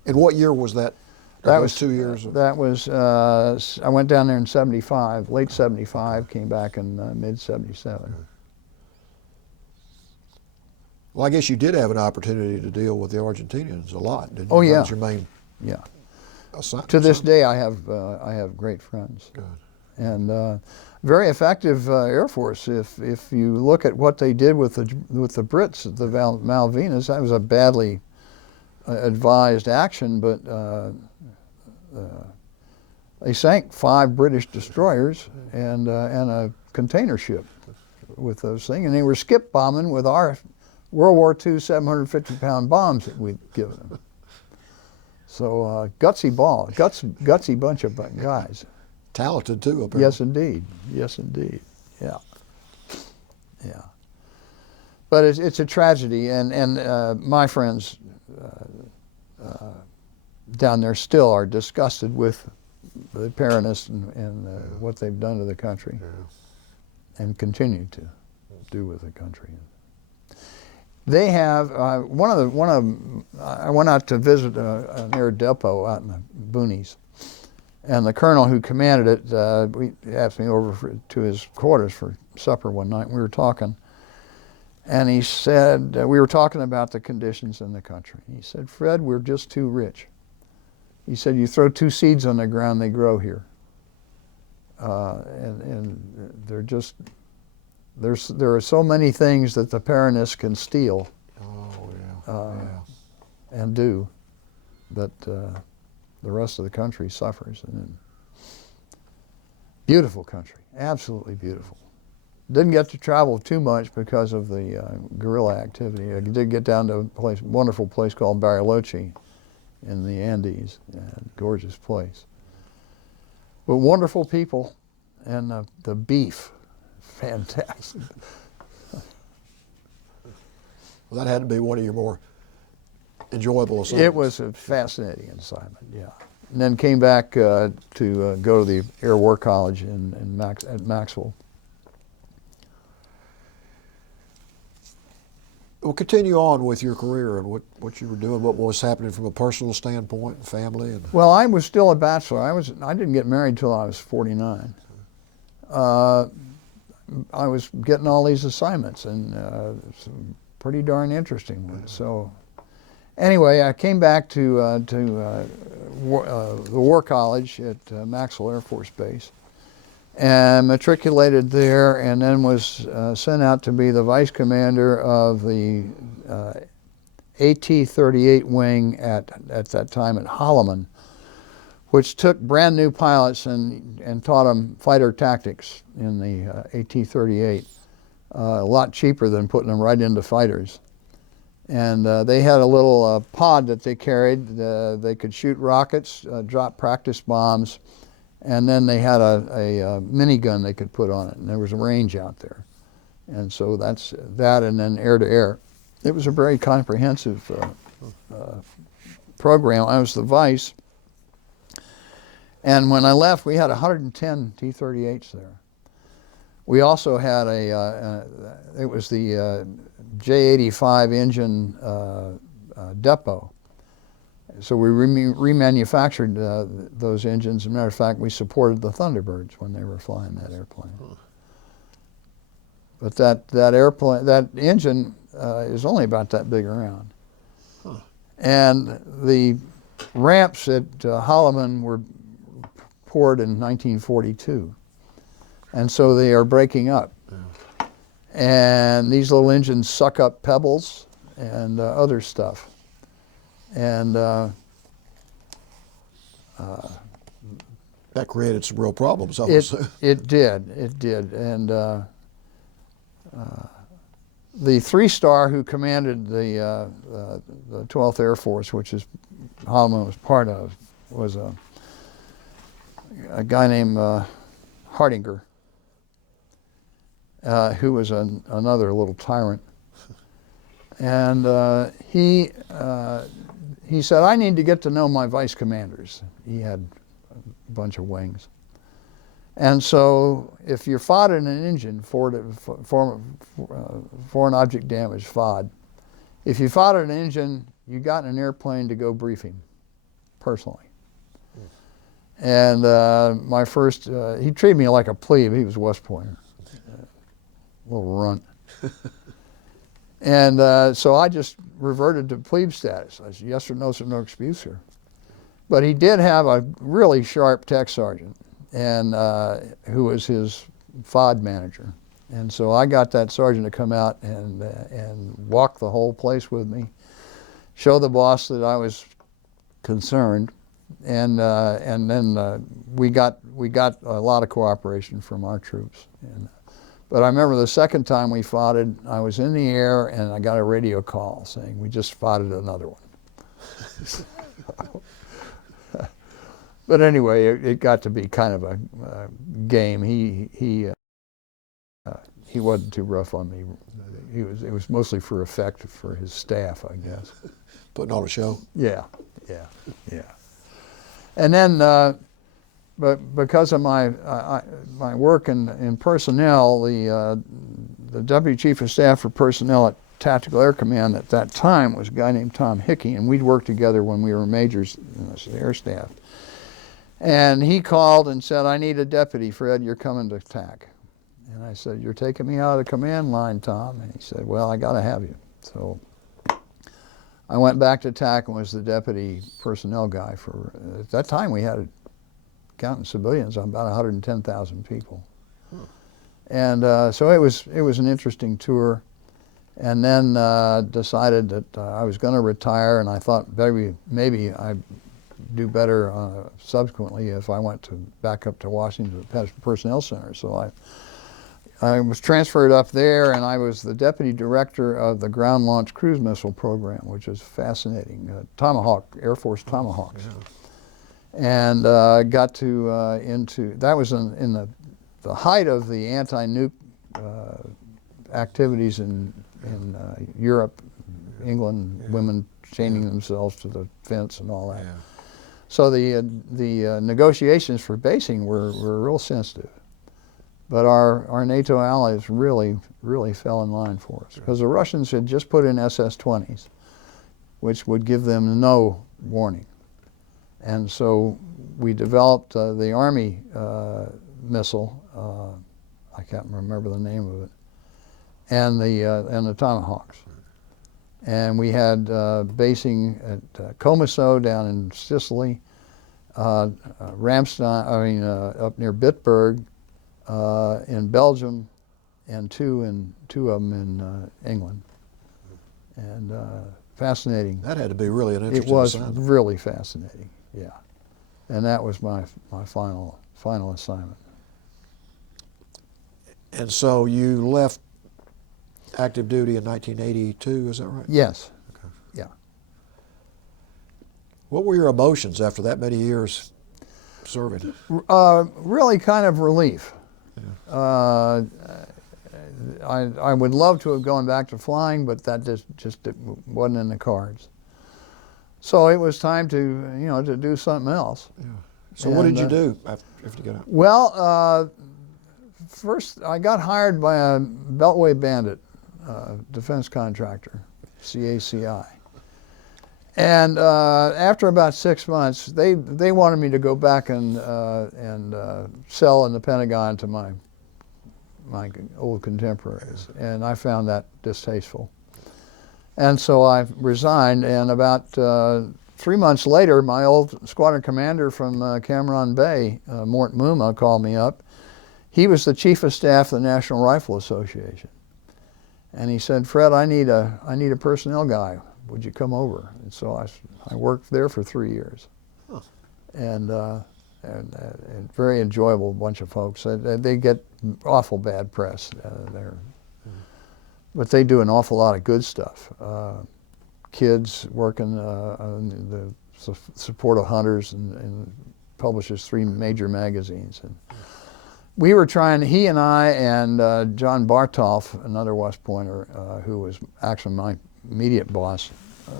And what year was that? That was 2 years. That was I went down there in '75, late '75, came back in mid '77. Well, I guess you did have an opportunity to deal with the Argentinians a lot, didn't you? Oh yeah. That was your main assignment. To this day, I have great friends. Good. And very effective Air Force. If you look at what they did with the Brits at the Malvenus, that was a badly advised action, but they sank 5 British destroyers and a container ship with those things, and they were skip bombing with our World War II 750-pound bombs that we'd given them. So gutsy bunch of guys. Talented too, apparently. Yes, indeed. Yes, indeed. Yeah. Yeah. But it's a tragedy, and my friends down there still are disgusted with the Peronists and what they've done to the country, and continue to do with the country. They have I went out to visit an air depot out in the boonies. And the colonel who commanded it, he asked me over to his quarters for supper one night. We were talking, and he said, we were talking about the conditions in the country. He said, "Fred, we're just too rich." He said, "You throw 2 seeds on the ground, they grow here." And they're just, there are so many things that the Peronists can steal and do that the rest of the country suffers. And beautiful country, absolutely beautiful. Didn't get to travel too much because of the guerrilla activity. I did get down to a wonderful place called Bariloche in the Andes, gorgeous place. But wonderful people, and the beef, fantastic. Well, that had to be one of your more enjoyable assignments. It was a fascinating assignment, yeah. And then came back to go to the Air War College at Maxwell. Well, continue on with your career and what you were doing, what was happening from a personal standpoint and family. And well, I was still a bachelor. I didn't get married till I was 49. I was getting all these assignments, and some pretty darn interesting ones. So anyway, I came back to the War College at Maxwell Air Force Base and matriculated there, and then was sent out to be the vice commander of the AT-38 Wing at that time at Holloman, which took brand new pilots and taught them fighter tactics in the AT-38, a lot cheaper than putting them right into fighters. And they had a little pod that they carried. They could shoot rockets, drop practice bombs, And then they had a minigun they could put on it, and there was a range out there. And so that's that, and then air-to-air. It was a very comprehensive program. I was the vice. And when I left, we had 110 T-38s there. We also had it was the J85 Engine depot. So we remanufactured those engines. As a matter of fact, we supported the Thunderbirds when they were flying that airplane. But that engine is only about that big around. And the ramps at Holloman were poured in 1942. And so they are breaking up. And these little engines suck up pebbles and other stuff. And that created some real problems. It did. And the three-star who commanded the 12th Air Force, which is Holloman was part of, was a guy named Hardinger, who was another little tyrant. And he said, I need to get to know my vice commanders. He had a bunch of wings. And so if you're FOD in an engine, foreign object damage, FOD, if you FOD in an engine, you got in an airplane to go brief him personally. And my first, he treated me like a plebe. He was West Pointer, little runt. And so I just reverted to plebe status. I said, yes or no, so no excuse here. But he did have a really sharp tech sergeant, and who was his FOD manager. And so I got that sergeant to come out and walk the whole place with me, show the boss that I was concerned, and then we got a lot of cooperation from our troops. But I remember the second time we FOD'd, I was in the air and I got a radio call saying, we just FOD'd another one. But anyway, it got to be kind of a game. He wasn't too rough on me. It was mostly for effect for his staff, I guess. Putting on a show? Yeah. And then, but because of my work in personnel, the Deputy Chief of Staff for Personnel at Tactical Air Command at that time was a guy named Tom Hickey, and we'd worked together when we were majors in the air staff. And he called and said, I need a deputy, Fred, you're coming to TAC. And I said, you're taking me out of the command line, Tom? And he said, well, I got to have you. So I went back to TAC and was the deputy personnel guy for, at that time we had, counting civilians, about 110,000 people. And so it was an interesting tour. And then decided that I was going to retire, and I thought maybe I'd do better subsequently if I went back up to Washington Personnel Center. So I was transferred up there, and I was the deputy director of the Ground Launch Cruise Missile Program, which is fascinating. Tomahawk, Air Force Tomahawks. Yeah. And got to that was in the height of the anti-nuke activities in Europe, England, women chaining themselves to the fence and all that. Yeah. So the negotiations for basing were real sensitive. But our NATO allies really fell in line for us, because the Russians had just put in SS-20s, which would give them no warning. And so we developed the Army missile, I can't remember the name of it, and the Tomahawks. And we had basing at Comiso down in Sicily, Ramstein, up near Bitburg, in Belgium, and two of them in England. And fascinating. That had to be really an interesting It was assignment. really fascinating, yeah. And that was my final assignment. And so you left active duty in 1982, is that right? Yes. Okay. Yeah. What were your emotions after that many years serving? Really kind of relief. I would love to have gone back to flying, but that just wasn't in the cards. So it was time to do something else. Yeah. So what did you do after you got out? Well, first I got hired by a Beltway Bandit defense contractor, CACI. And after about 6 months, they wanted me to go back and sell in the Pentagon to my old contemporaries, and I found that distasteful. And so I resigned, and about 3 months later, my old squadron commander from Cameron Bay, Mort Muma, called me up. He was the chief of staff of the National Rifle Association. And he said, "Fred, I need a personnel guy. Would you come over?" And so I worked there for 3 years. Huh. And very enjoyable bunch of folks. They get awful bad press there. But they do an awful lot of good stuff. Kids working on the support of hunters and publishes 3 major magazines. And we were trying, he and I and John Bartolf, another West Pointer, who was actually my immediate boss,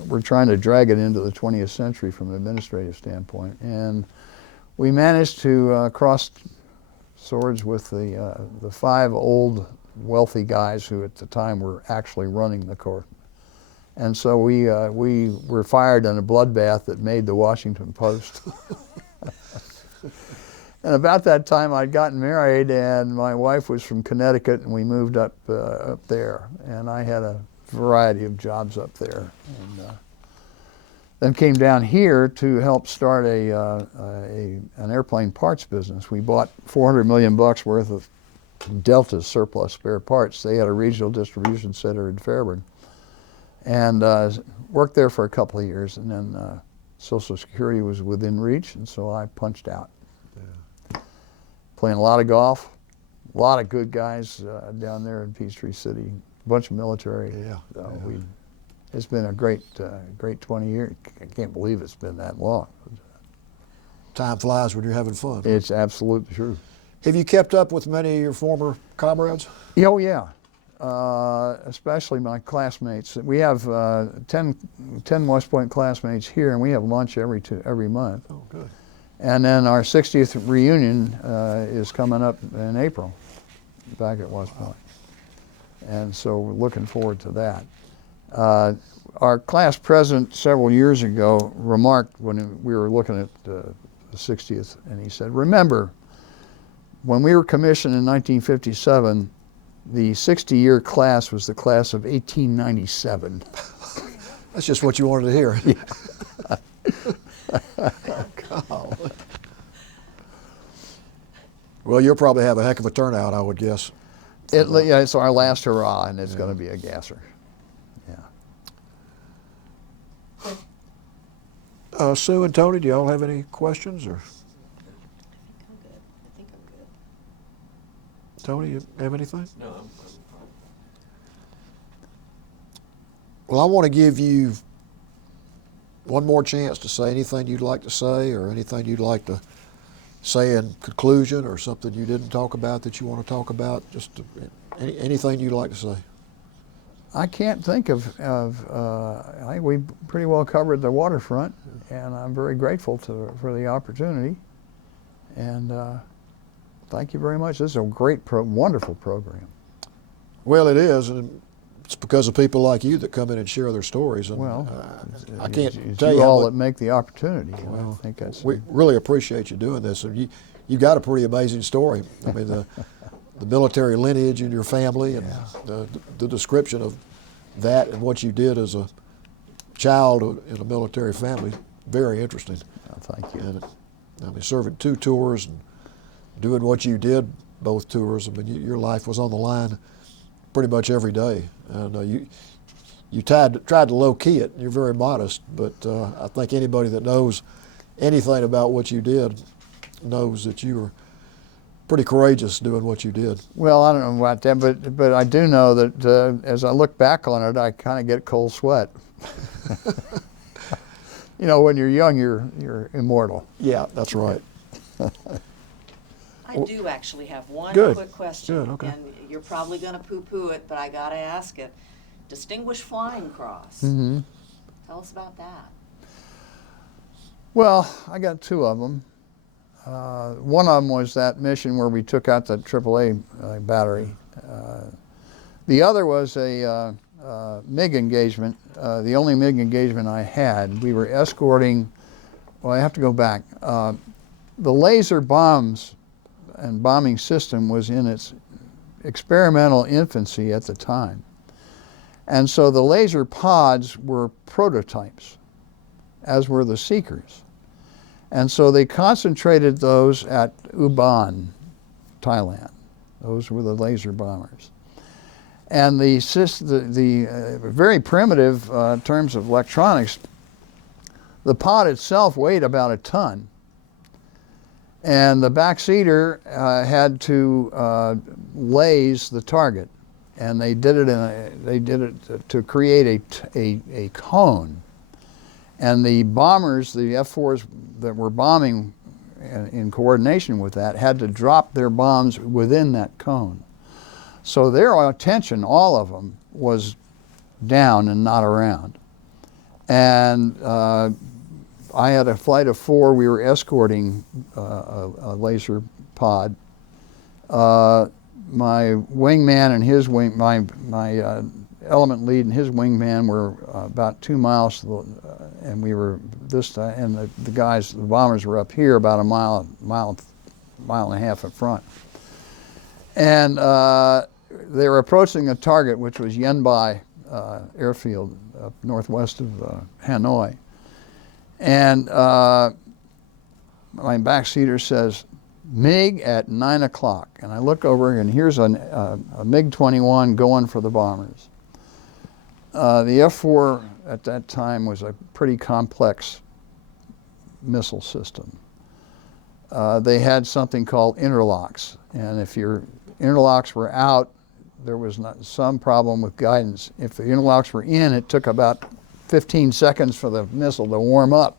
we're trying to drag it into the 20th century from an administrative standpoint. And we managed to cross swords with the 5 old wealthy guys who at the time were actually running the Corps. And so we were fired in a bloodbath that made the Washington Post. And about that time I'd gotten married, and my wife was from Connecticut, and we moved up there. And I had a variety of jobs up there. And then came down here to help start an airplane parts business. We bought $400 million worth of Delta's surplus spare parts. They had a regional distribution center in Fairburn. And worked there for a couple of years, and then Social Security was within reach, and so I punched out. Yeah. Playing a lot of golf, a lot of good guys down there in Peachtree City, a bunch of military. Yeah. So yeah. It's been a great 20 years. I can't believe it's been that long. Time flies when you're having fun. It's absolutely true. Have you kept up with many of your former comrades? Oh, yeah. Especially my classmates. We have 10 West Point classmates here, and we have lunch every month. Oh, good. And then our 60th reunion is coming up in April, back at West Point. And so we're looking forward to that. Our class president several years ago remarked when we were looking at the 60th, and he said, "Remember, when we were commissioned in 1957, the 60-year class was the class of 1897. That's just what you wanted to hear. Yeah. God. Well, you'll probably have a heck of a turnout, I would guess. Yeah, it's our last hurrah, and it's going to be a gasser. Yeah. Sue and Tony, do y'all have any questions? Or I think I'm good. Tony, you have anything? No, I'm fine. Well, I want to give you one more chance to say anything you'd like to say, or anything you'd like to say in conclusion, or something you didn't talk about that you want to talk about. Just anything you'd like to say. I can't think of I think we pretty well covered the waterfront, and I'm very grateful for the opportunity. And thank you very much. This is a great, wonderful program. Well, it is, and it's because of people like you that come in and share their stories. And well, I can't it's tell you you all how that make the opportunity. Well, I think that's we really appreciate you doing this, and you got a pretty amazing story. I mean, the military lineage in your family, and the description of that and what you did as a child in a military family, very interesting. Oh, thank you. And I mean, serving 2 tours and doing what you did, both tours. I mean, your life was on the line pretty much every day. And you tried to low-key it. You're very modest, but I think anybody that knows anything about what you did knows that you were pretty courageous doing what you did. Well, I don't know about that, but I do know that as I look back on it, I kind of get cold sweat. You know, when you're young, you're immortal. Yeah, that's right. I do actually have one Good. quick question. Good, okay. And you're probably going to poo-poo it, but I got to ask it. Distinguished Flying Cross. Mm-hmm. Tell us about that. Well, I got two of them. One of them was that mission where we took out the AAA battery. The other was a MiG engagement, the only MiG engagement I had. We were escorting, well, I have to go back. The laser bombs and bombing system was in its experimental infancy at the time. And so the laser pods were prototypes, as were the seekers. And so they concentrated those at Ubon, Thailand. Those were the laser bombers. And the very primitive terms of electronics, the pod itself weighed about a ton. And the backseater had to laze the target. And they did it to create a cone. And the bombers, the F-4s that were bombing in coordination with that, had to drop their bombs within that cone. So their attention, all of them, was down and not around. And I had a flight of 4. We were escorting a laser pod. My wingman and his my element lead and his wingman were about 2 miles, and we were this time, and the guys, the bombers, were up here about a mile and a half in front. And they were approaching a target, which was Yen Bai airfield up northwest of Hanoi. And my backseater says, MiG at 9 o'clock. And I look over, and here's a MiG-21 going for the bombers. The F-4 at that time was a pretty complex missile system. They had something called interlocks, and if your interlocks were out, there was some problem with guidance. If the interlocks were in, it took about 15 seconds for the missile to warm up.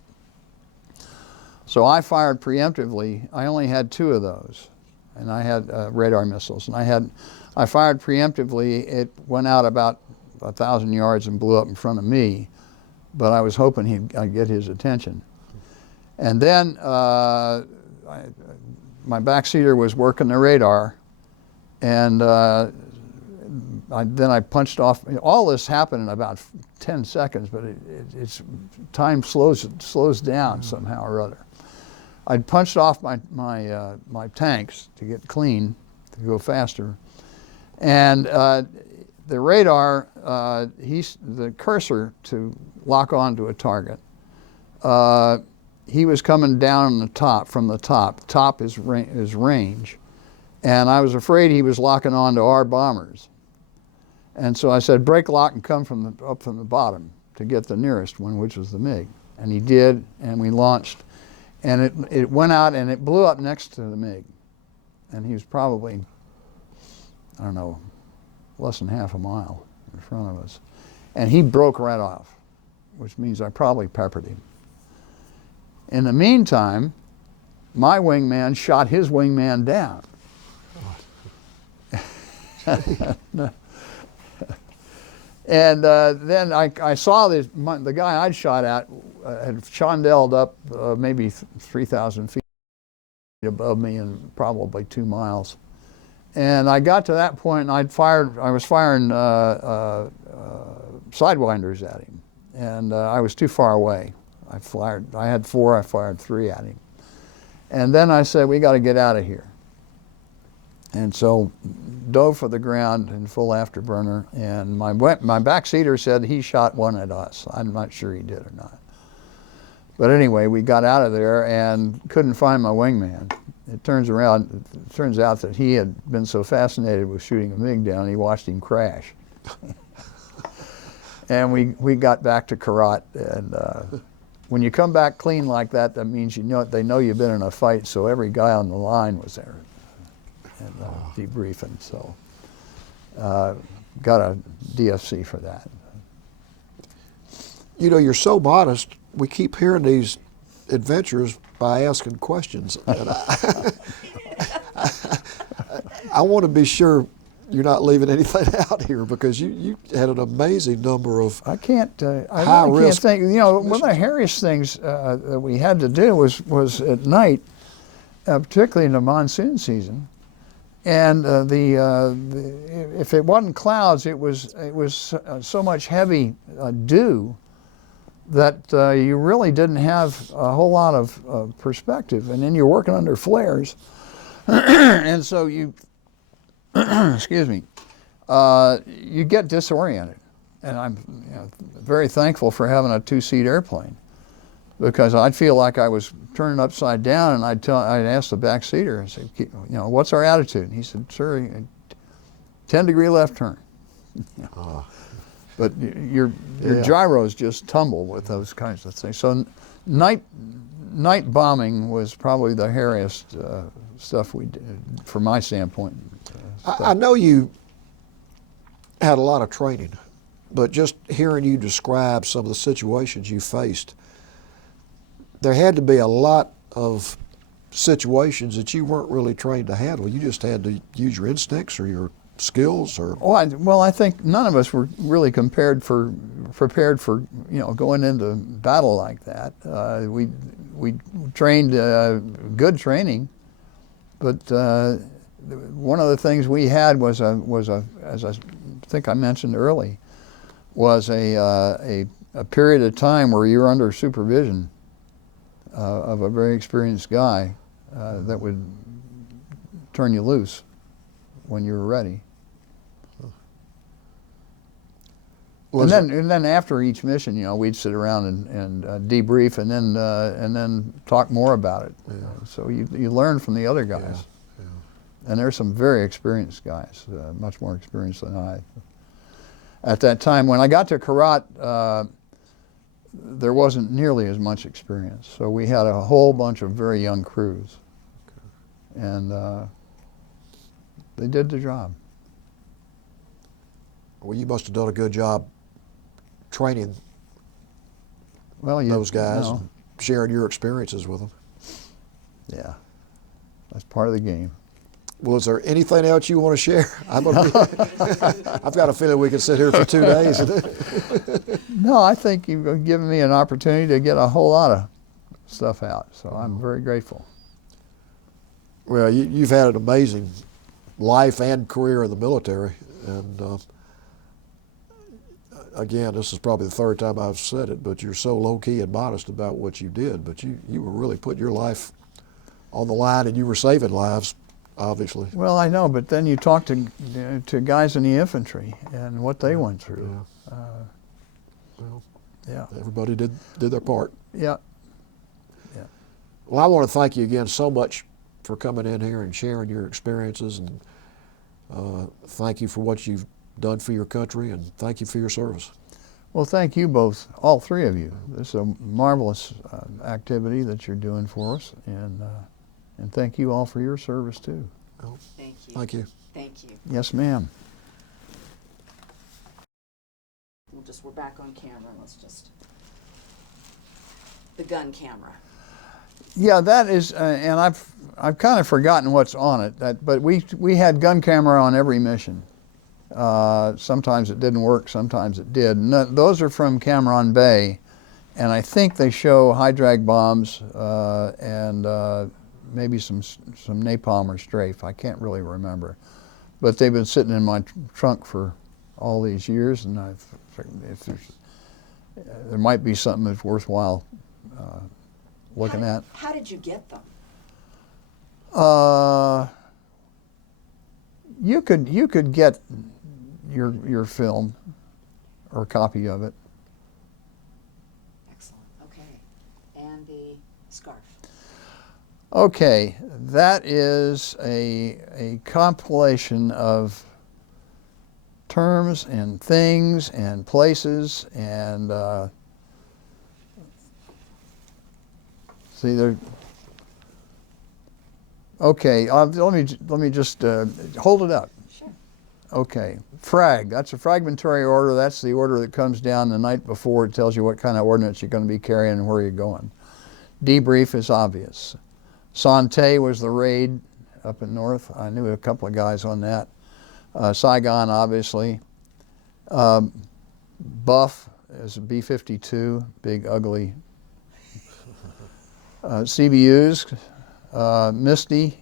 So I fired preemptively. I only had 2 of those, and I had radar missiles. And I fired preemptively. It went out about 1,000 yards and blew up in front of me, but I was hoping I'd get his attention. And then my backseater was working the radar, and then I punched off. All this happened in about 10 seconds, but it's time slows down somehow or other. I'd punched off my tanks to get clean, to go faster, and the radar, the cursor to lock onto a target. He was coming down on the top, from the top. Top is range, and I was afraid he was locking onto our bombers. And so I said, break lock and come up from the bottom to get the nearest one, which was the MiG. And he did, and we launched. And it went out and it blew up next to the MiG. And he was probably, I don't know, less than half a mile in front of us. And he broke right off, which means I probably peppered him. In the meantime, my wingman shot his wingman down. And then I saw the guy I'd shot at had chandelled up maybe 3,000 feet above me and probably 2 miles. And I got to that point, and I was firing sidewinders at him, and I was too far away. I had 4, I fired 3 at him. And then I said, we got to get out of here. And so dove for the ground in full afterburner, and my backseater said he shot one at us. I'm not sure he did or not. But anyway, we got out of there and couldn't find my wingman. It turns out that he had been so fascinated with shooting a MiG down, he watched him crash. And we got back to Karat, and when you come back clean like that, that means they know you've been in a fight, so every guy on the line was there and debriefing. So got a DFC for that. You know, you're so modest. We keep hearing these adventures by asking questions. And I want to be sure you're not leaving anything out here, because you had an amazing number of I can't. I high really can't risk think. You know, one of the missions. hairiest things that we had to do was at night, particularly in the monsoon season, and if it wasn't clouds, it was so much heavy dew that you really didn't have a whole lot of perspective, and then you're working under flares, and so you. Excuse me, you get disoriented. And I'm very thankful for having a two-seat airplane, because I'd feel like I was turning upside down, and I'd ask the back seater, I said, what's our attitude? And he said, sir, 10-degree left turn. But your gyros just tumble with those kinds of things. So night bombing was probably the hairiest stuff we did, from my standpoint. I know you had a lot of training, but just hearing you describe some of the situations you faced, there had to be a lot of situations that you weren't really trained to handle. You just had to use your instincts or your skills, or. Well, I think none of us were really prepared for going into battle like that. We trained good training, but. One of the things we had was as I think I mentioned early, was a period of time where you were under supervision of a very experienced guy that would turn you loose when you were ready. And then after each mission, we'd sit around and debrief, and then talk more about it. Yeah. So you learn from the other guys. Yeah. And there's some very experienced guys, much more experienced than I. At that time, when I got to Karat, there wasn't nearly as much experience. So we had a whole bunch of very young crews. And they did the job. Well, you must have done a good job training those guys, and sharing your experiences with them. Yeah, that's part of the game. Well, is there anything else you want to share? I've got a feeling we could sit here for 2 days. No, I think you've given me an opportunity to get a whole lot of stuff out, so I'm very grateful. Well, you've had an amazing life and career in the military, and again, this is probably the third time I've said it, but you're so low-key and modest about what you did, but you were really putting your life on the line, and you were saving lives, obviously. Well, I know, but then you talk to guys in the infantry and what they went through. Yeah. Well, yeah. Everybody did their part. Yeah. Yeah. Well, I want to thank you again so much for coming in here and sharing your experiences, and thank you for what you've done for your country, and thank you for your service. Well, thank you both, all three of you. This is a marvelous activity that you're doing for us, and thank you all for your service too. Well, Thank you. thank you. Thank you. Yes, ma'am. We're back on camera. Let's just, the gun camera. Yeah, that is, and I've kind of forgotten what's on it. But we had gun camera on every mission. Sometimes it didn't work, sometimes it did. And those are from Cameron Bay, and I think they show high drag bombs and maybe some napalm or strafe. I can't really remember, but they've been sitting in my trunk for all these years, and if there might be something that's worthwhile looking at. How did you get them? You could get your film or a copy of it. Excellent. Okay. And the scarf. Okay, that is a compilation of terms and things and places and see there. Okay, let me just hold it up. Sure. Okay, frag. That's a fragmentary order. That's the order that comes down the night before. It tells you what kind of ordnance you're going to be carrying and where you're going. Debrief is obvious. Sante was the raid up in north. I knew a couple of guys on that. Saigon, obviously. Buff is a B-52, big, ugly. CBUs, Misty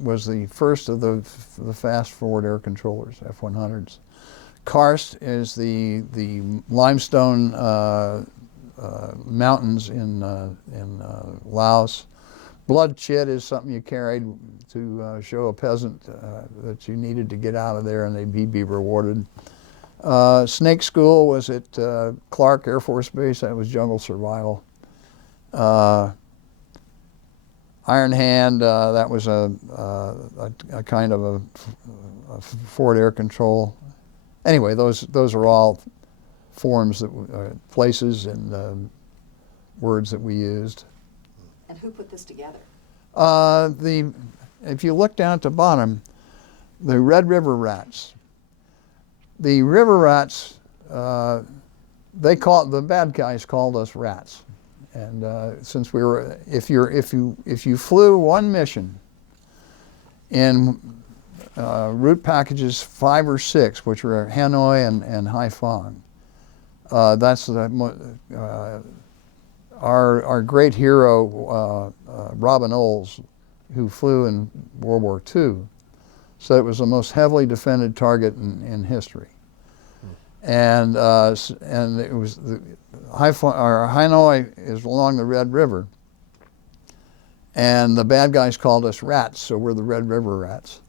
was the first of the fast forward air controllers, F-100s. Karst is the limestone mountains in Laos. Blood chit is something you carried to show a peasant that you needed to get out of there and they'd be rewarded. Snake School was at Clark Air Force Base. That was jungle survival. Iron Hand, that was a kind of a forward air control. Anyway, those are all forms that places and words that we used. And who put this together? If you look down at the bottom, the Red River Rats. The river rats, the bad guys called us rats. And since we were, if you flew one mission in route packages 5 or 6, which were Hanoi and Haiphong, that's our great hero Robin Olds, who flew in World War II. So it was the most heavily defended target in history. And it was Hanoi is along the Red River, and the bad guys called us rats, so we're the Red River Rats.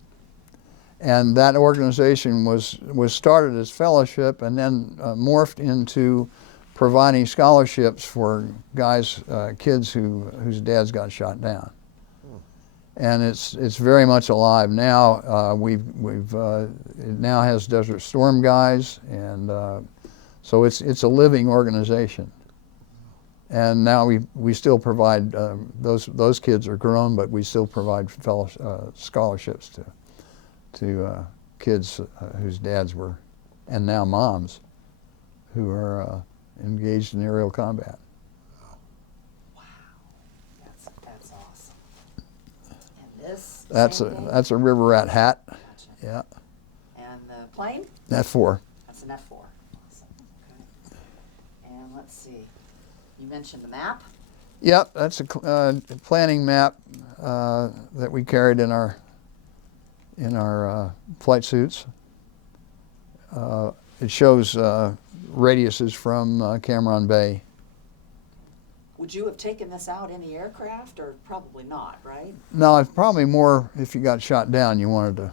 And that organization was started as fellowship and then morphed into providing scholarships for guys, kids whose dads got shot down. And it's very much alive now. It now has Desert Storm guys, and so it's a living organization. And now we still provide those kids are grown, but we still provide scholarships to kids whose dads were, and now moms, who are engaged in aerial combat. That's awesome. And this? That's a river rat hat. Gotcha. Yeah. And the plane? F4. That's an F4. Awesome. Okay. And let's see. You mentioned the map. Yep, that's a planning map that we carried in our flight suits. It shows radiuses from Cameron Bay. Would you have taken this out in the aircraft, or probably not, right? No, it's probably more if you got shot down, you wanted to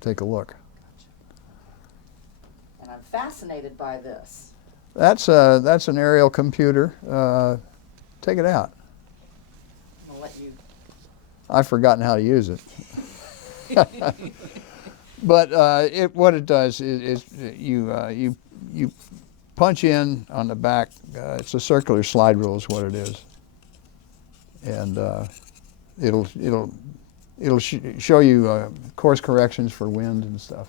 take a look. Gotcha. And I'm fascinated by this. That's an aerial computer. Take it out. I'm gonna let you. I've forgotten how to use it. But what it does is you punch in on the back. It's a circular slide rule is what it is, and it'll show you course corrections for wind and stuff.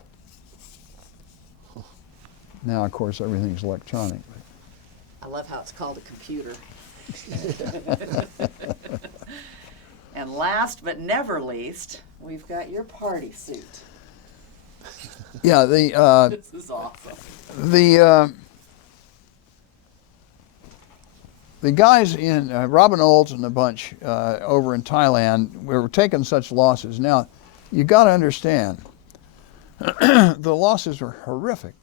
Now, of course, everything's electronic. I love how it's called a computer. And last but never least, we've got your party suit. Yeah, This is awesome. The guys in Robin Olds and the bunch over in Thailand were taking such losses. Now, you got to understand, the losses were horrific.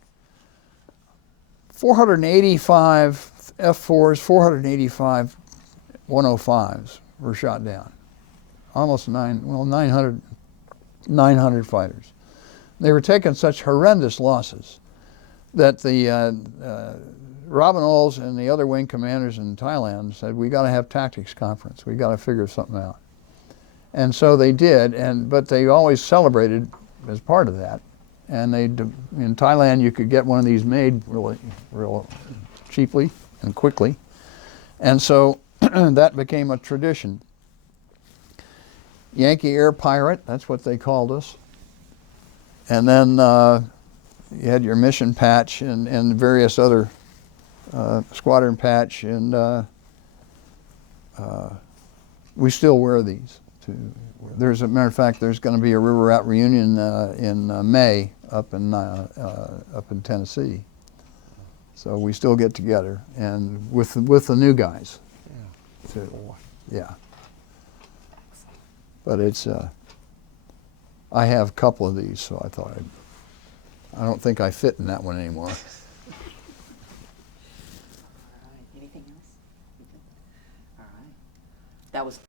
485 F4s, 485 105s were shot down. Almost 900 fighters. They were taking such horrendous losses that the Robin Olds and the other wing commanders in Thailand said, we got to have tactics conference. We got to figure something out. And so they did, but they always celebrated as part of that. And in Thailand, you could get one of these made real cheaply and quickly. And so that became a tradition. Yankee Air Pirate, that's what they called us. And then you had your mission patch and various other squadron patch. And we still wear these. There's a matter of fact, there's going to be a River Rat reunion in May up in Tennessee. So we still get together, and with the new guys. Yeah. Too. Yeah. But it's I have a couple of these, so I thought I don't think I fit in that one anymore. All right, anything else? You good? All right. That was